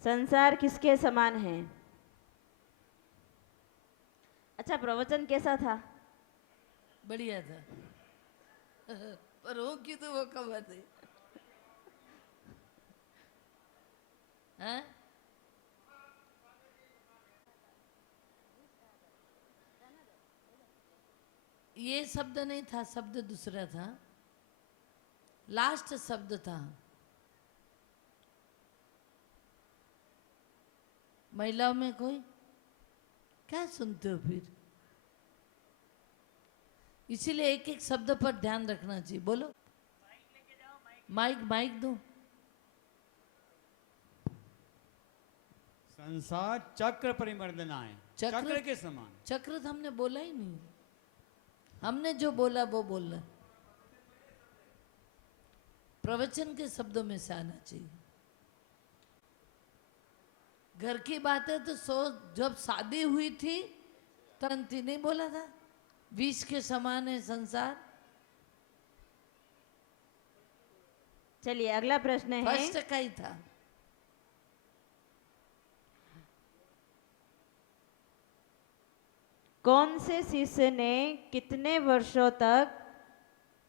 संसार किसके समान है। अच्छा, प्रवचन कैसा था। बढ़िया था पर हो क्यों तो वो कब आते हैं। ये शब्द नहीं था, शब्द दूसरा था, लास्ट शब्द था। महिलाओं में कोई क्या सुनते हो फिर? इसीलिए एक एक शब्द पर ध्यान रखना चाहिए। बोलो, माइक माइक दो। संसार चक्र परिमर्दनाएं, चक्र के समान। चक्र तो हमने बोला ही नहीं, हमने जो बोला वो बोलना। प्रवचन के शब्दों में से आना चाहिए। घर की बात है तो जब शादी हुई थी तुरंत ही नहीं बोला था विष के समान है संसार। चलिए अगला प्रश्न है, फर्स्ट का ही था। कौन से शिष्य ने कितने वर्षों तक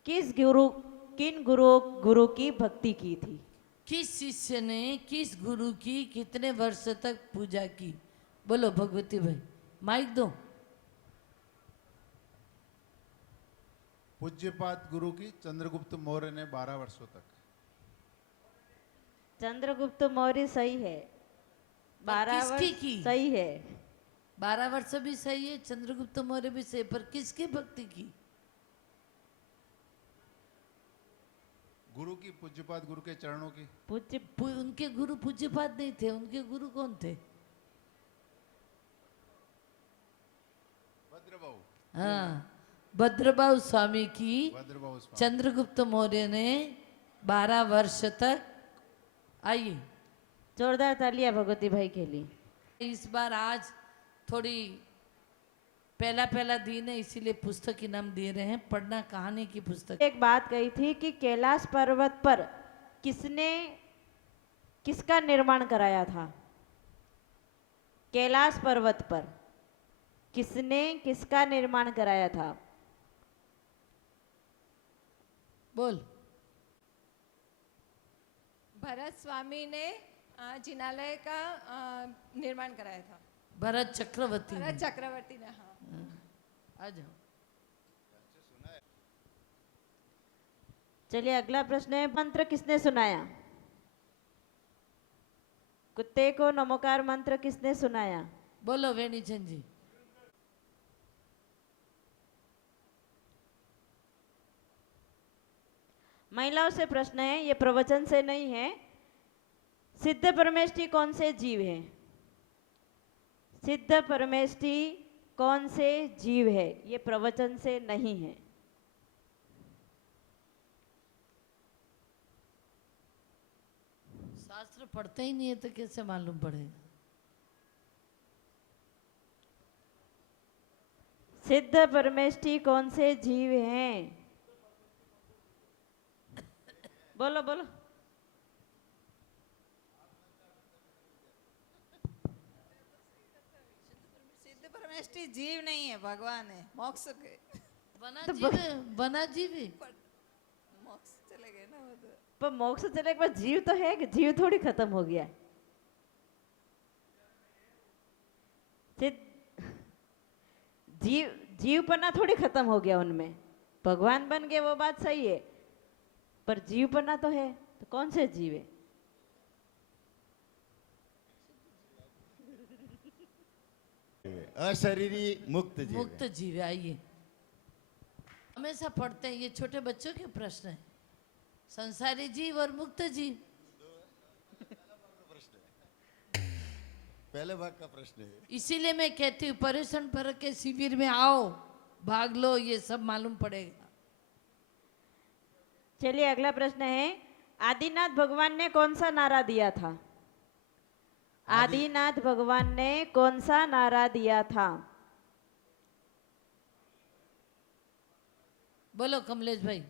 किन गुरु की भक्ति की थी? किस शिष्य ने किस गुरु की कितने वर्ष तक पूजा की? बोलो भगवती भाई, माइक दो। पूज्यपाद गुरु की चंद्रगुप्त मौर्य ने 12 वर्षों तक। चंद्रगुप्त मौर्य सही है, 12 किसकी वर्ष की? सही है। 12 वर्ष भी सही है, चंद्रगुप्त मौर्य भी सही, पर किसकी भक्ति की? गुरु की, पूज्यपाद गुरु के चरणों की। उनके गुरु पूज्यपाद नहीं थे, उनके गुरु कौन थे? भद्रबाहु। हाँ, भद्रबाहु स्वामी की भद्रबाहु स्वामी। चंद्रगुप्त मौर्य ने 12 वर्ष तक। आइए, जोरदार तालियां भगवती भाई के लिए। इस बार आज थोड़ी पहला दिन है, इसीलिए पुस्तक की नाम दे रहे हैं, पढ़ना कहानी की पुस्तक। एक बात कही थी कि कैलाश पर्वत पर किसका निर्माण कराया था? कैलाश पर्वत पर किसका निर्माण कराया था? बोल। भरत स्वामी ने जिनालय का निर्माण कराया था। भरत चक्रवर्ती ने। भरत चक्रवर्ती ने, हाँ। आ जाओ। चलिए अगला प्रश्न है, मंत्र किसने सुनाया? कुत्ते को नमोकार मंत्र किसने सुनाया? बोलो वेणीचंद जी। महिलाओं से प्रश्न है, ये प्रवचन से नहीं है। सिद्ध परमेष्ठी कौन से जीव है? सिद्ध परमेष्ठी कौन से जीव है? ये प्रवचन से नहीं है। शास्त्र पढ़ते ही नहीं है तो कैसे मालूम पड़ेगा? सिद्ध परमेष्ठी कौन से जीव हैं? बोलो बोलो। सिद्ध परमेष्ठी जीव नहीं है, भगवान है, मोक्ष के। बना जीव है। मोक्ष चले गए ना वो तो। पर मोक्ष चले के बाद जीव तो है कि जीव थोड़ी खत्म हो गया। जीवपना थोड़ी खत्म हो गया उनमें, भगवान बन गए वो बात सही है, पर जीवपना तो है। तो कौन से जीव है? अशरीरी मुक्त जीव। मुक्त जीव है। आइए, हमेशा पढ़ते हैं, ये छोटे बच्चों के प्रश्न है। संसारी जीव और मुक्त जीव। पहले भाग का प्रश्न है। इसीलिए मैं कहती हूँ पर्युषण पर्व के शिविर में आओ, भाग लो, ये सब मालूम पड़ेगा। चलिए अगला प्रश्न है, आदिनाथ भगवान ने कौन सा नारा दिया था? आदिनाथ भगवान ने कौन सा नारा दिया था? बोलो कमलेश भाई।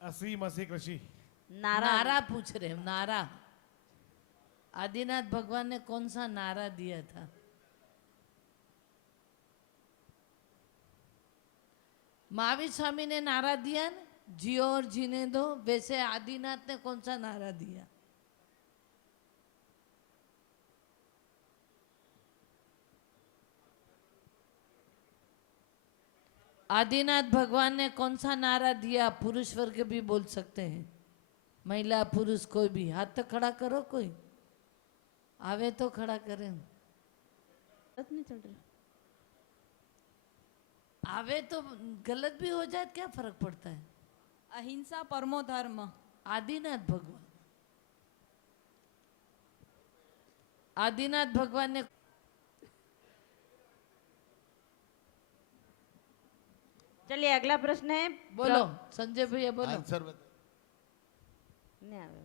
असी मसी कृषि। नारा पूछ रहे हैं, नारा। आदिनाथ भगवान ने कौन सा नारा दिया था? महावीर स्वामी ने नारा दिया ना, जियो और जीने दो, वैसे आदिनाथ ने कौन सा नारा दिया? आदिनाथ भगवान ने कौन सा नारा दिया? पुरुष वर्ग भी बोल सकते हैं, महिला पुरुष कोई भी। हाथ तो खड़ा करो, कोई आवे तो खड़ा करें। बात नहीं चल रही। आवे तो गलत भी हो जाए, क्या फर्क पड़ता है? अहिंसा परमो धर्म। आदिनाथ भगवान, आदिनाथ भगवान ने। चलिए अगला प्रश्न है। बोलो संजय भैया, बोलो। आंसर बता। नहीं आ रहा।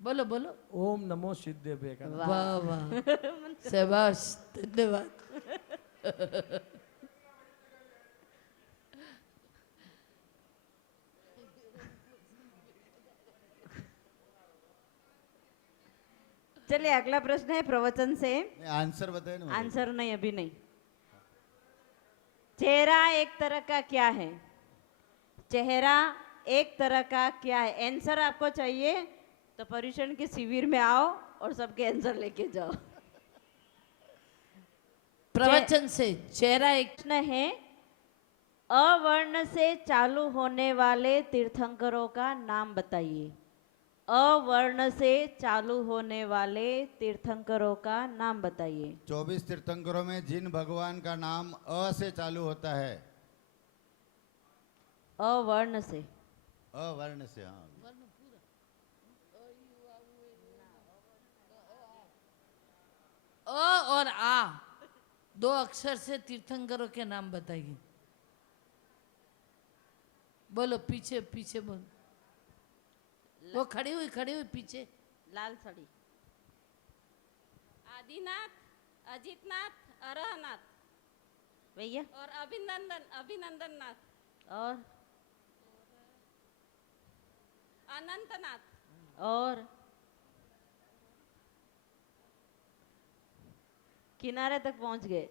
बोलो बोलो। ओम नमो सिद्धेभ्य का वाह वाह, शाबाश, धन्यवाद। चलिए अगला प्रश्न है प्रवचन से। आंसर बताए ना। आंसर नहीं, अभी नहीं। चेहरा एक तरह का क्या है? चेहरा एक तरह का क्या है? आंसर आपको चाहिए तो पर्यूषण के शिविर में आओ और सबके आंसर लेके जाओ। प्रवचन से चेहरा एक। प्रश्न है, अवर्ण से चालू होने वाले तीर्थंकरों का नाम बताइए। अवर्ण से चालू होने वाले तीर्थंकरों का नाम बताइए। 24 तीर्थंकरों में जिन भगवान का नाम अ से चालू होता है। अवर्ण से। अवर्ण से, हाँ। अ और आ, दो अक्षर से तीर्थंकरों के नाम बताइए। बोलो, पीछे पीछे बोलो। वो खड़ी हुई पीछे। लाल साड़ी। आदिनाथ, अजितनाथ, अरहनाथ भैया। और अभिनंदन नाथ और अनंतनाथ और किनारे तक पहुंच गए।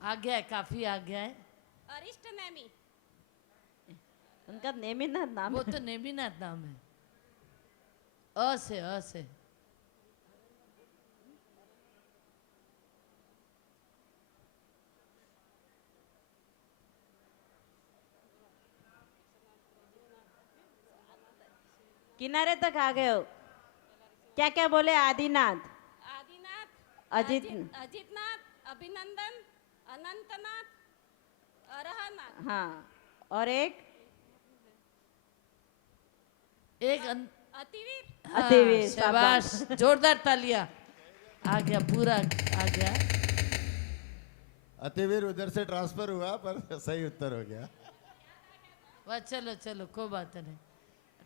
आ गया है, काफी आ गया है। अरिष्ट नेमी। उनका नेमिनाथ नाम वो है। तो नेमिनाथ नाम है। अ से। किनारे तक आ गए हो। क्या क्या बोले? आदिनाथ, आदिनाथ, अजितनाथ, अभिनंदन, अनंतनाथ, अरहनाथ। हाँ, और एक अतिवीर। अतिवीर। शाबाश, जोरदार तालियां। आ गया, पूरा आ गया। अतिवीर उधर से ट्रांसफर हुआ पर सही उत्तर हो गया। वाह, चलो चलो, कोई बात नहीं।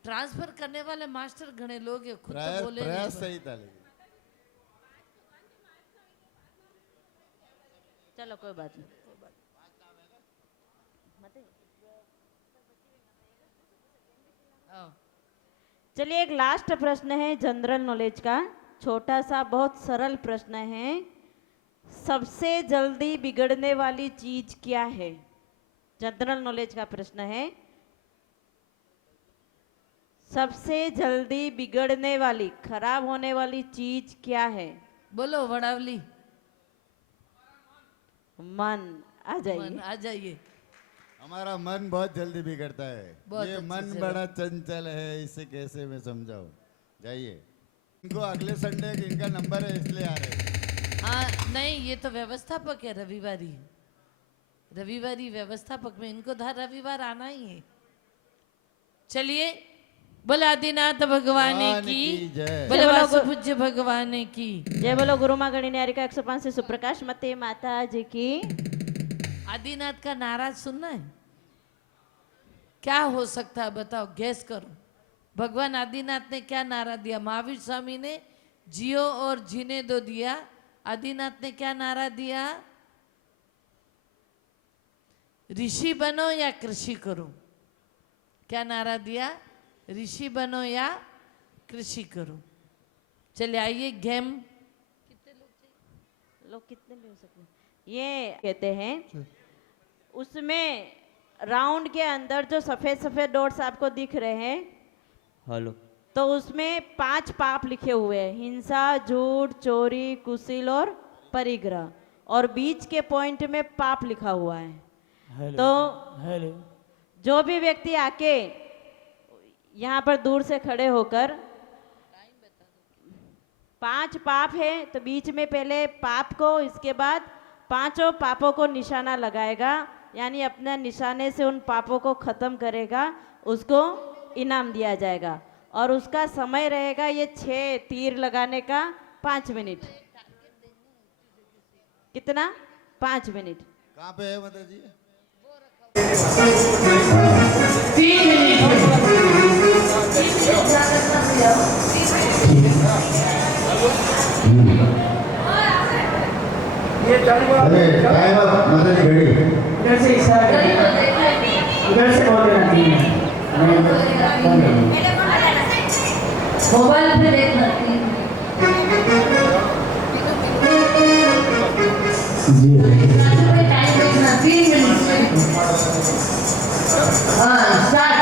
ट्रांसफर करने वाले मास्टर घने लोग हैं, खुद तो प्रयास बोले प्रयास नहीं। सही था लेकिन। चलो कोई बात नहीं। आओ। चलिए एक लास्ट प्रश्न है जनरल नॉलेज का, छोटा सा बहुत सरल प्रश्न है। सबसे जल्दी बिगड़ने वाली चीज क्या है? जनरल नॉलेज का प्रश्न है। सबसे जल्दी बिगड़ने वाली, खराब होने वाली चीज क्या है? बोलो वड़ावली। मन। आ जाइए। मन, आ जाइए। हमारा मन बहुत जल्दी बिगड़ता है। बहुत ये अच्छे मन से बड़ा चंचल है, इसे कैसे मैं समझाऊं। जाइए, इनको अगले संडे इनका नंबर है इसलिए आ रहे हैं। हाँ नहीं, ये तो व्यवस्थापक है, रविवारी व्यवस्थापक में इनको रविवार आना ही है। चलिए, बोले आदिनाथ भगवान की जय। बोले वासुपूज्य भगवान की जय। बोलो गुरु माँ गणी न्यारी का 105 से सुप्रकाश मते माता जी की। आदिनाथ का नारा सुनना है? क्या हो सकता है बताओ, गैस करो। भगवान आदिनाथ ने क्या नारा दिया? महावीर स्वामी ने जियो और जीने दो दिया। आदिनाथ ने क्या नारा दिया? ऋषि बनो या कृषि करो। क्या नारा दिया? ऋषि बनो या कृषि करो। चलिए आइए, गेम। लोग कितने ले सकते हैं? ये कहते हैं, उसमें राउंड के अंदर जो सफेद सफेद डॉट्स आपको दिख रहे हैं, हेलो, तो उसमें 5 पाप लिखे हुए हैं। हिंसा, झूठ, चोरी, कुशील और परिग्रह। और बीच के पॉइंट में पाप लिखा हुआ है। हेलो तो हेलो जो भी व्यक्ति आके यहाँ पर दूर से खड़े होकर 5 पाप है तो बीच में पहले पाप को, इसके बाद 5 पापों को निशाना लगाएगा, यानी अपने निशाने से उन पापों को खत्म करेगा, उसको इनाम दिया जाएगा। और उसका समय रहेगा ये 6 तीर लगाने का 5 मिनट। कितना? 5 मिनट। कहाँ पे है माता जी? अरे टाइम अप माता जी घड़ी। इधर से इशारा करिए, उधर से बोल देना 3 मिनट। मोबाइल पे देखना जी टाइम देखना 3 मिनट। हाँ स्टार्ट।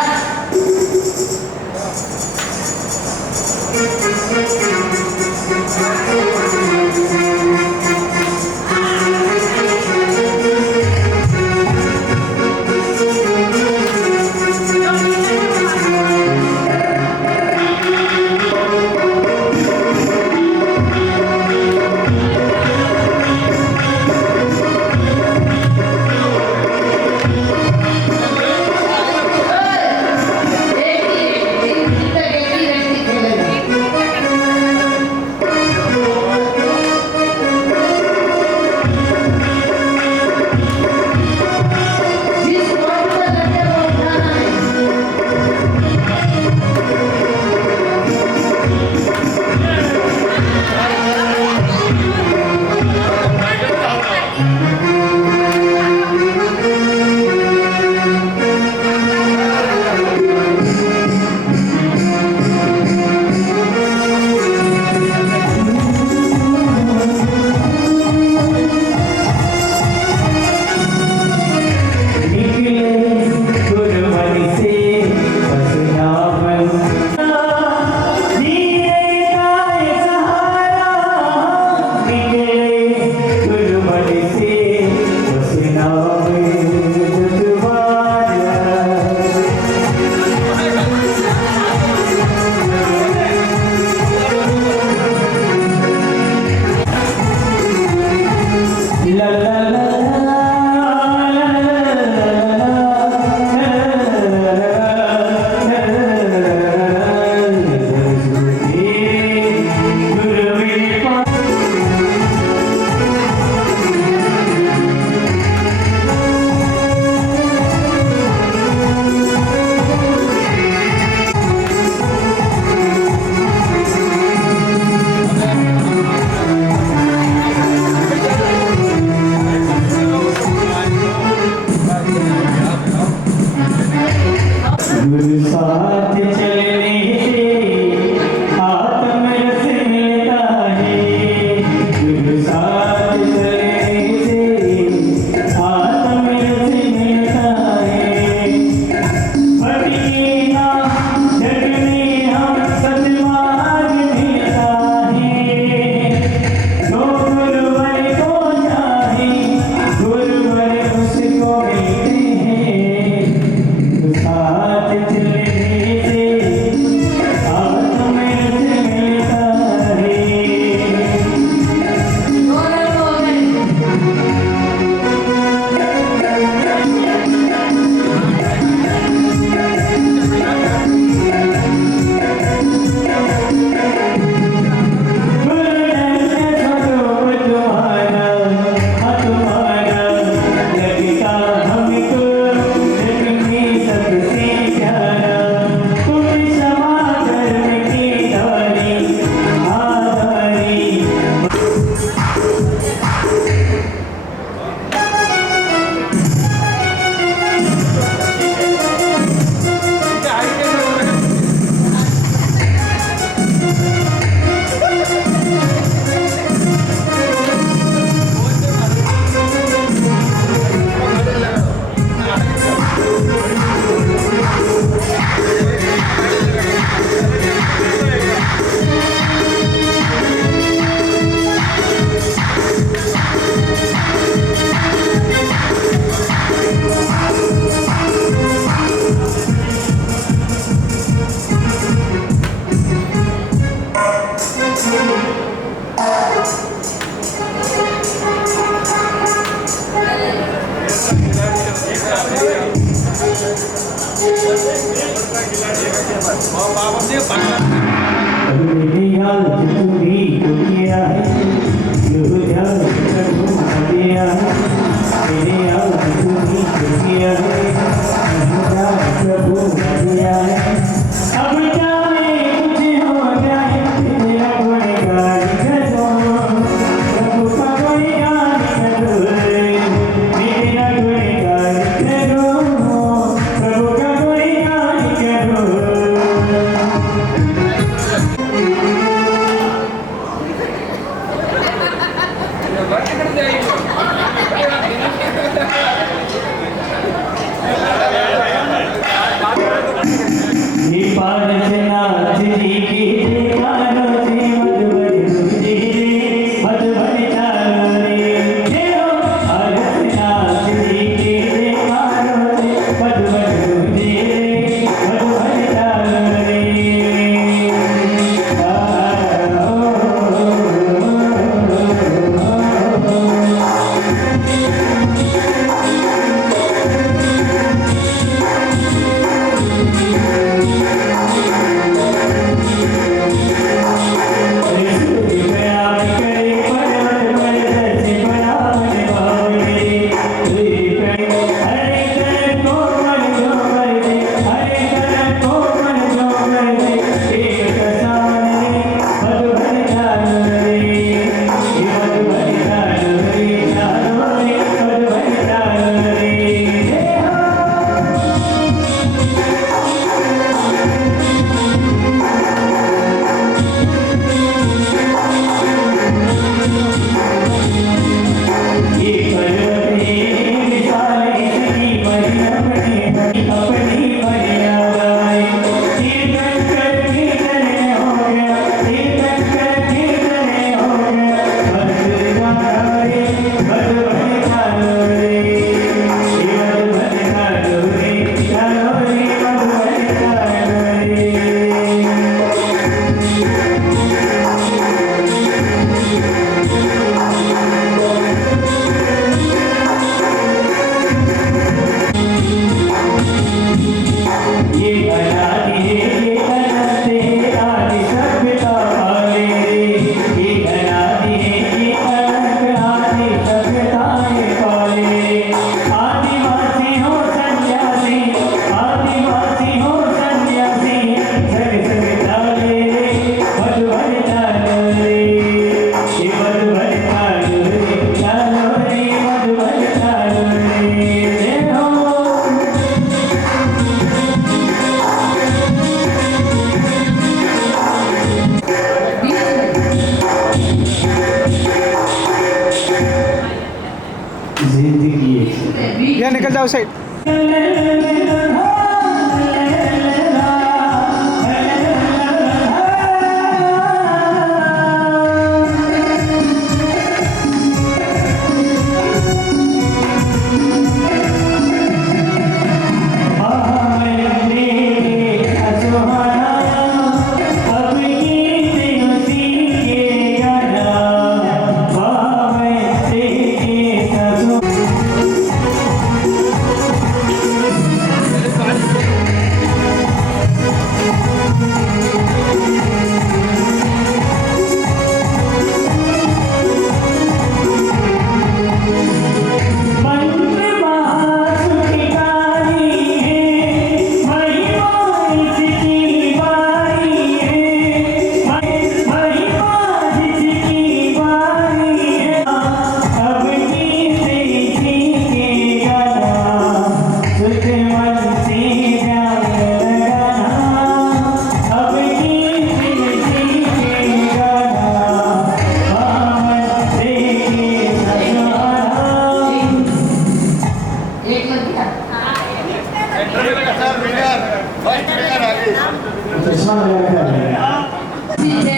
या निकल जाओ साइड।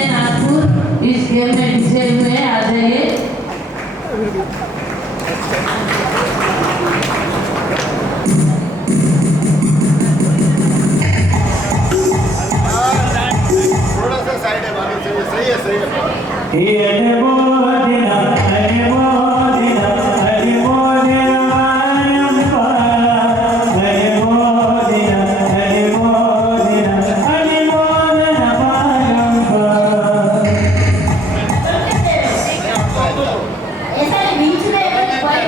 नागपुर इस गेम में जीते हुए आ जाइए। थोड़ा सा साइड है, बाकी सही है, सही है।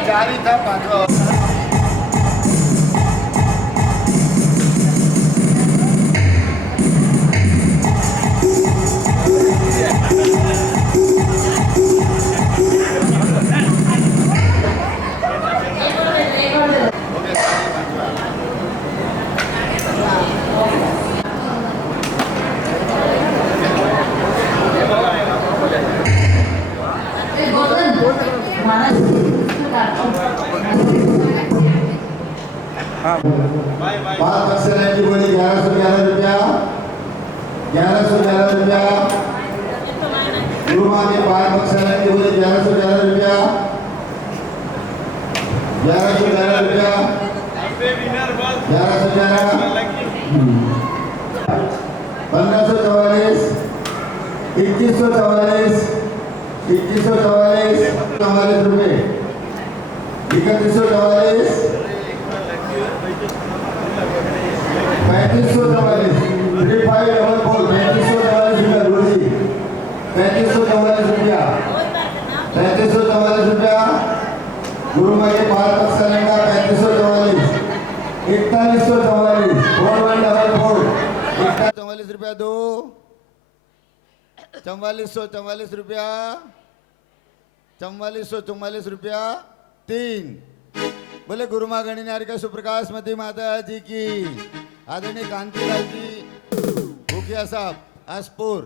जारी था पांचवा। बात अक्सर है कि बोली 1111 रुपया, 1111 रुपया। गुरु माँ के पाँच अक्सर है कि बोली 1111 रुपया, 1111 रुपया, 1111, 1544, 2144, 2144, 44 रुपये, 3144, 3544, 3544 रुपया गुरु जी, 3544 रुपया, 3544 रुपया। गुरु माँ के पाँच अक्सर लेगा 3544, 4144, 4144, 4144 रुपया दो, 4444 रुपया, 4444 रुपया तीन। बोले गुरु माँ गणी नारी का सुप्रकाश मती माता जी की। आदरणीय कांतिलाल जी भूखिया साहब आसपुर,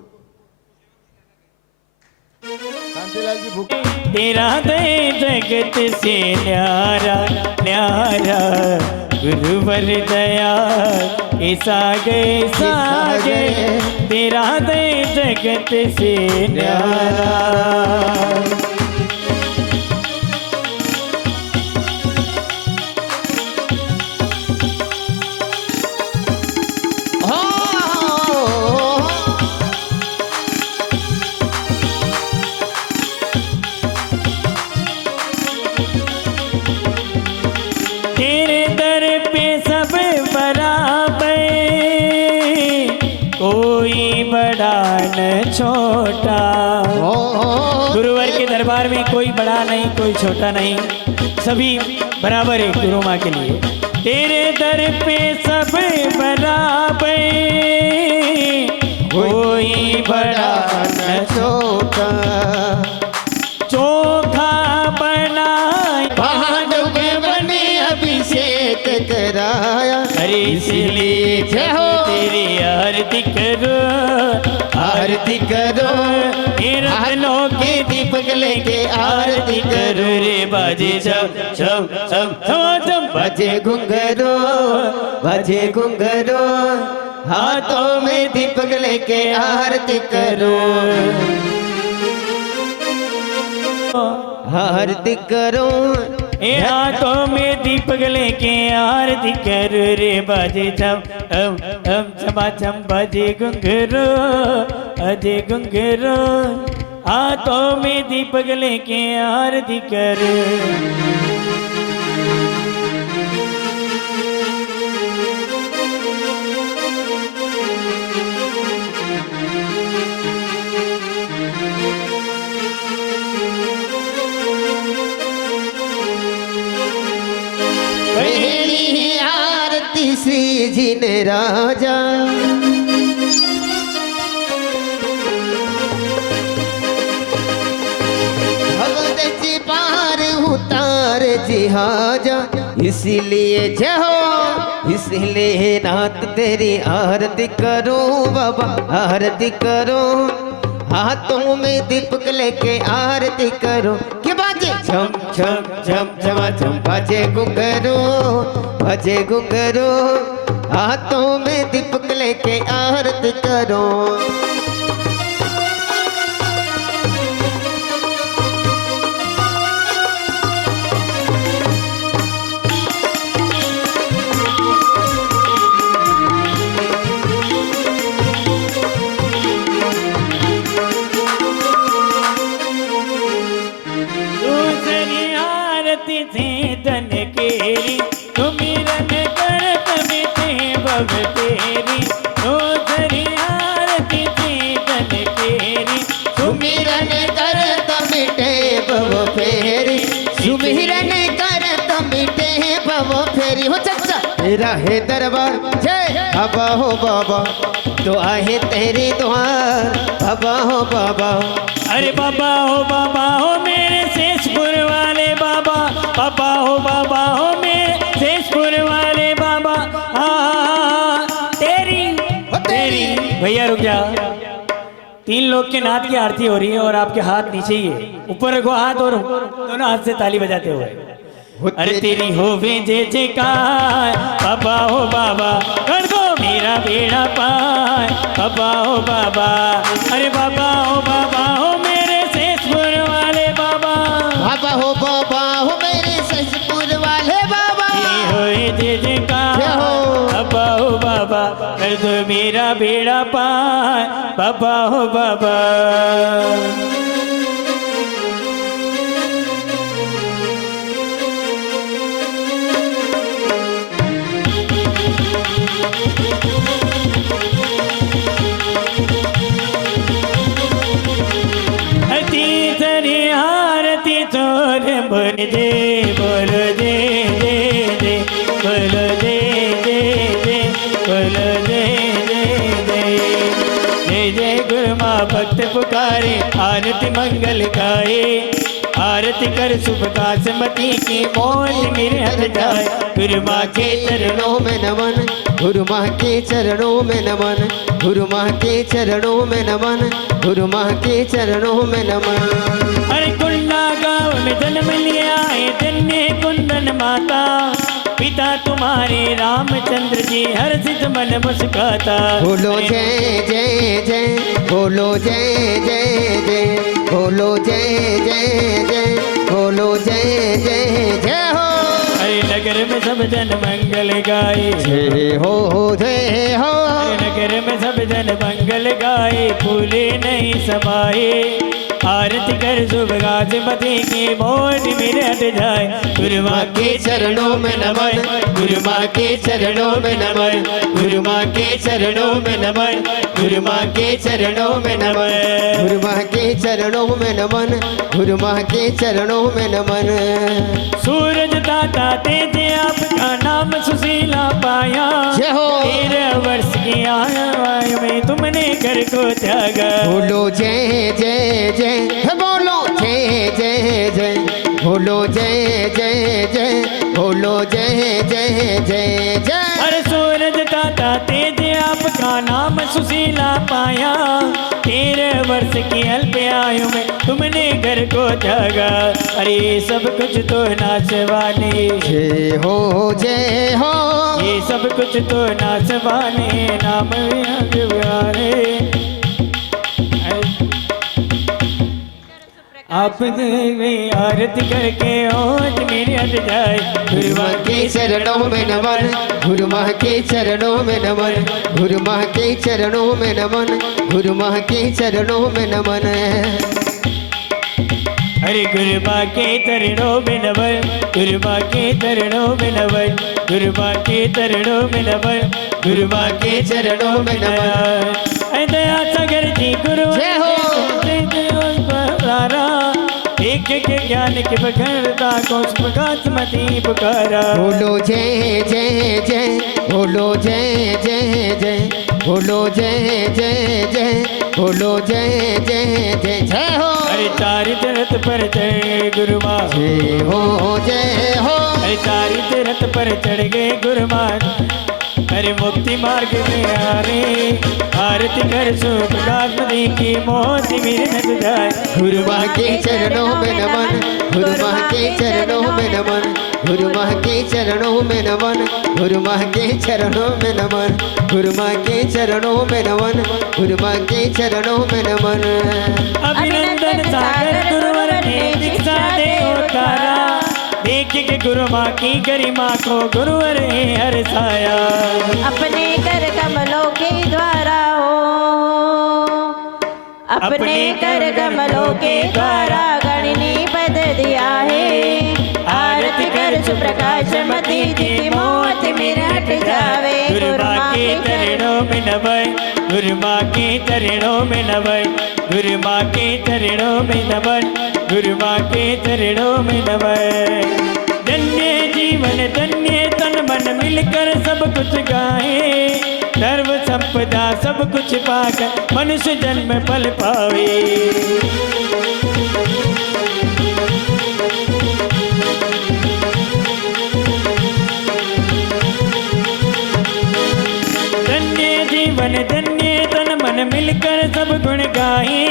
कांतिलाल जी भूखिया। तेरा दे जगत से न्यारा न्यारा गुरुवर दया सागे सागे। तेरा दे जगत से न्यारा। छोटा गुरुवर के दरबार में कोई बड़ा नहीं कोई छोटा नहीं, सभी बराबर है गुरु माँ के लिए। तेरे दर पे सब बराबर, कोई बड़ा न छोटा। चोखा बनाए भानुक बने अभिषेक कराया, अरे इसलिए जय हो तेरी आरती करो आरती करो। रत्नों के दीपक लेके आरती करो रे बाजे छम छम छम समाजम बजे घुंघरू बजे घुंघरू हाथों में दीपक लेके आरती करो आरती करो ए हाथों में दीपक लेके आरती कर रे बाजे छम छमा छम बाजे घुंघरू अजे घुंघरू हाथों में दीपक लेके आरती कर पहली आरती श्री जी ने राजा भगत जी पार उतार जी हाजा इसीलिए जय हो इसलिए नाथ तेरी आरती करो बाबा आरती करो हाथों में दीपक लेके आरती करो के बाजे झम झम झम झमा झम बाजे घुंघरू हाथों में दीपक लेके आरती करो तेरा है दरबार जय बाबा हो बाबा तो आहे तेरे द्वार बाबा हो बाबा अरे बाबा हो मेरे शेषपुर वाले बाबा बाबा हो मेरे शेषपुर वाले बाबा तेरी भैया रुक जा 3 लोग के नाथ की आरती हो रही है और आपके हाथ नीचे ही है ऊपर रखो हाथ और दोनों हाथ से ताली बजाते हुए अरे तेरी हो वे जय जयकार बाबा हो बाबा कर दो मेरा बेड़ा पार बाबा अरे बाबा हो मेरे शेषपुर वाले बाबा हो मेरे शेषपुर वाले बाबा हो जय जयकार बाबा हो बाबा कर दो मेरा बेड़ा पार बाबा हो बाबा बोलो जय बोलो जय जय जय बोलो जय जय जय बोलो जय जय जय जय जय गुरु माँ भक्त पुकारे आरती मंगल गाए आरती कर शुभ कासमती की मौज मेरे हर जाए गुरु माँ के चरणों में नमन गुरु माँ के चरणों में नमन गुरु माँ के चरणों में नमन गुरु माँ के चरणों में नमन अरे कुंडा गाँव में जन्म लिया है धन्य कुंदन माता पिता तुम्हारे रामचंद्र जी हर सिद्ध मन मुस्काता बोलो जय जय जय बोलो जय जय जय बोलो जय जय जय बोलो जय जय जय हो अरे नगर में सब जन मंगल गाए जय हो जय हो नगर में सब जन मंगल गाए फूले नहीं समाये आरती कर शुभ गाजमती की मौज मेरे हट जाए गुरु माँ के चरणों में नमन गुरु माँ के चरणों में नमन गुरु माँ के चरणों में नमन गुरु माँ के चरणों में नमन गुरु माँ के चरणों में नमन गुरु माँ के चरणों में नमन सूरज दाता तेज आपका नाम सुशीला पाया 13 वर्ष की आयु में तुमने घर को त्यागा बोलो जय जय जय बोलो जय जय जय बोलो जय जय जय बोलो जय जय जय जय अरे सूरज दाता तेज आपका नाम सुशीला पाया 13 वर्ष की अल्प आयु में तुमने घर को जागा, अरे सब कुछ तो नाचवाने। जय हो जय हो, ये सब कुछ तो नाचवाने, नाम विहारे। आप देवे आरती करके ओज मेरी हट जाए, गुरु माँ के चरणों में नमन, गुरु माँ के चरणों में नमन, गुरु माँ के चरणों में नमन, गुरु माँ के चरणों में नमन। अरे गुरु माँ के चरणों में नमन, गुरु माँ के चरणों में नमन, गुरु माँ के चरणों में नमन, गुरु माँ के चरणों में नमन। ऐ दया सागर जी गुरु जय हो। एक के ज्ञान के बखरता को प्रकाशमती पुकारा। बोलो जय जय जय, बोलो जय जय जय, बोलो जय जय जय, बोलो जय जय जय। जय हो। अरे चारि रथ पर चढ़ गुरु माँ, जय हो जय हो। अरे चारि रथ पर चढ़ गए गुरु माँ, अरे मुक्ति मार्ग में आ रे। आरती कर सुप्रकाशमती की मोती मेरे न जाए, गुरु माँ के चरणों में नमन, गुरु माँ के चरणों में नमन, गुरु माँ के चरणों में नमन, गुरु माँ के चरणों में नमन, गुरु माँ के चरणों में नमन, गुरु माँ के चरणों में नमन। अभिनंदन सागर गुरुवर ने दीक्षा दे उतारा, देख के गुरु माँ की गरिमा को गुरुवर ने हर्षाया। अपने कर कमलों के द्वारा हो, अपने कर कमलों के द्वारा गणनी पद दिया है। आरती कर सुप्रकाशमती जी की मौत मेरा हट जावे। गुरु माँ के चरणों में नमन, गुरु माँ के चरणों में नमन, गुरु माँ के चरणों में नमन, गुरु माँ के चरणों में नमन। धन्य जीवन धन्य तन मन मिलकर सब कुछ गाए, सर्व संपदा सब कुछ पाकर मनुष्य जन्म फल पावे। धन्य जीवन धन्य तन मन मिलकर सब गुण गाए,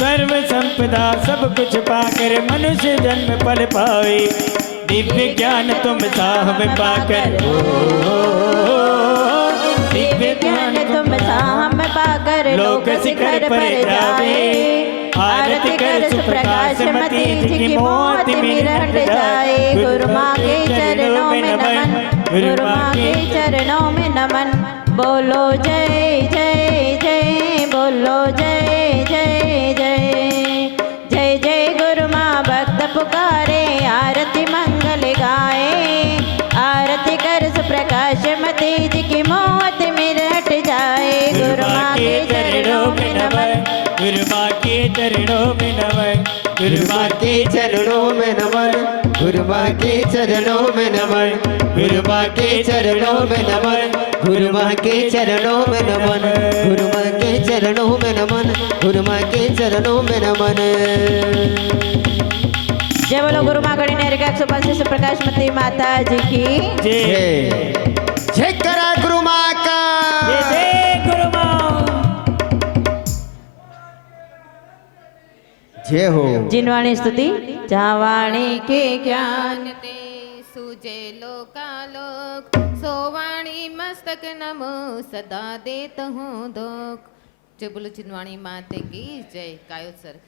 सर्व संपदा सब कुछ पाकर मनुष्य जन्म फल पावे। दिव्य ज्ञान तुम साह में पाकर, दिव्य ज्ञान तुम साह में पाकर लोक शिखर पर जावे। आरती कर सुप्रकाशमती जी की मौत मेरा हट जाए। गुरु माँ के चरणों में नमन, गुरु माँ के चरणों में नमन। बोलो जय जय जय, बोलो जय जय जय, जय जय गुरु माँ भक्त पुकारे। आरती मंगल गाए, आरती कर सुप्रकाशमती जी की मौत मेरे हट जाए। गुरु माँ के चरणों में नमन, गुरु माँ के चरणों में नमन, गुरु माँ के चरणों में नमन, गुरु माँ के चरणों में नमन, गुरु माँ के चरणों में नमन, गुरु माँ के चरणों में नमन, गुरु माँ के चरणों में नमन, गुरु माँ के चरणों में नमन। जय बोलो गुरु माँ गणी नेरिका 185 सुप्रकाशमती माता जी की जय। जय करा गुरु माँ का, जय गुरु माँ। जय हो। जिनवाणी स्तुति जावाणी के ज्ञान ते सुजे लोकालोक, सोवाणी मस्तक नमो सदा देत हूँ दोक। जय बोलो जिनवाणी माते की जय। गायो सर।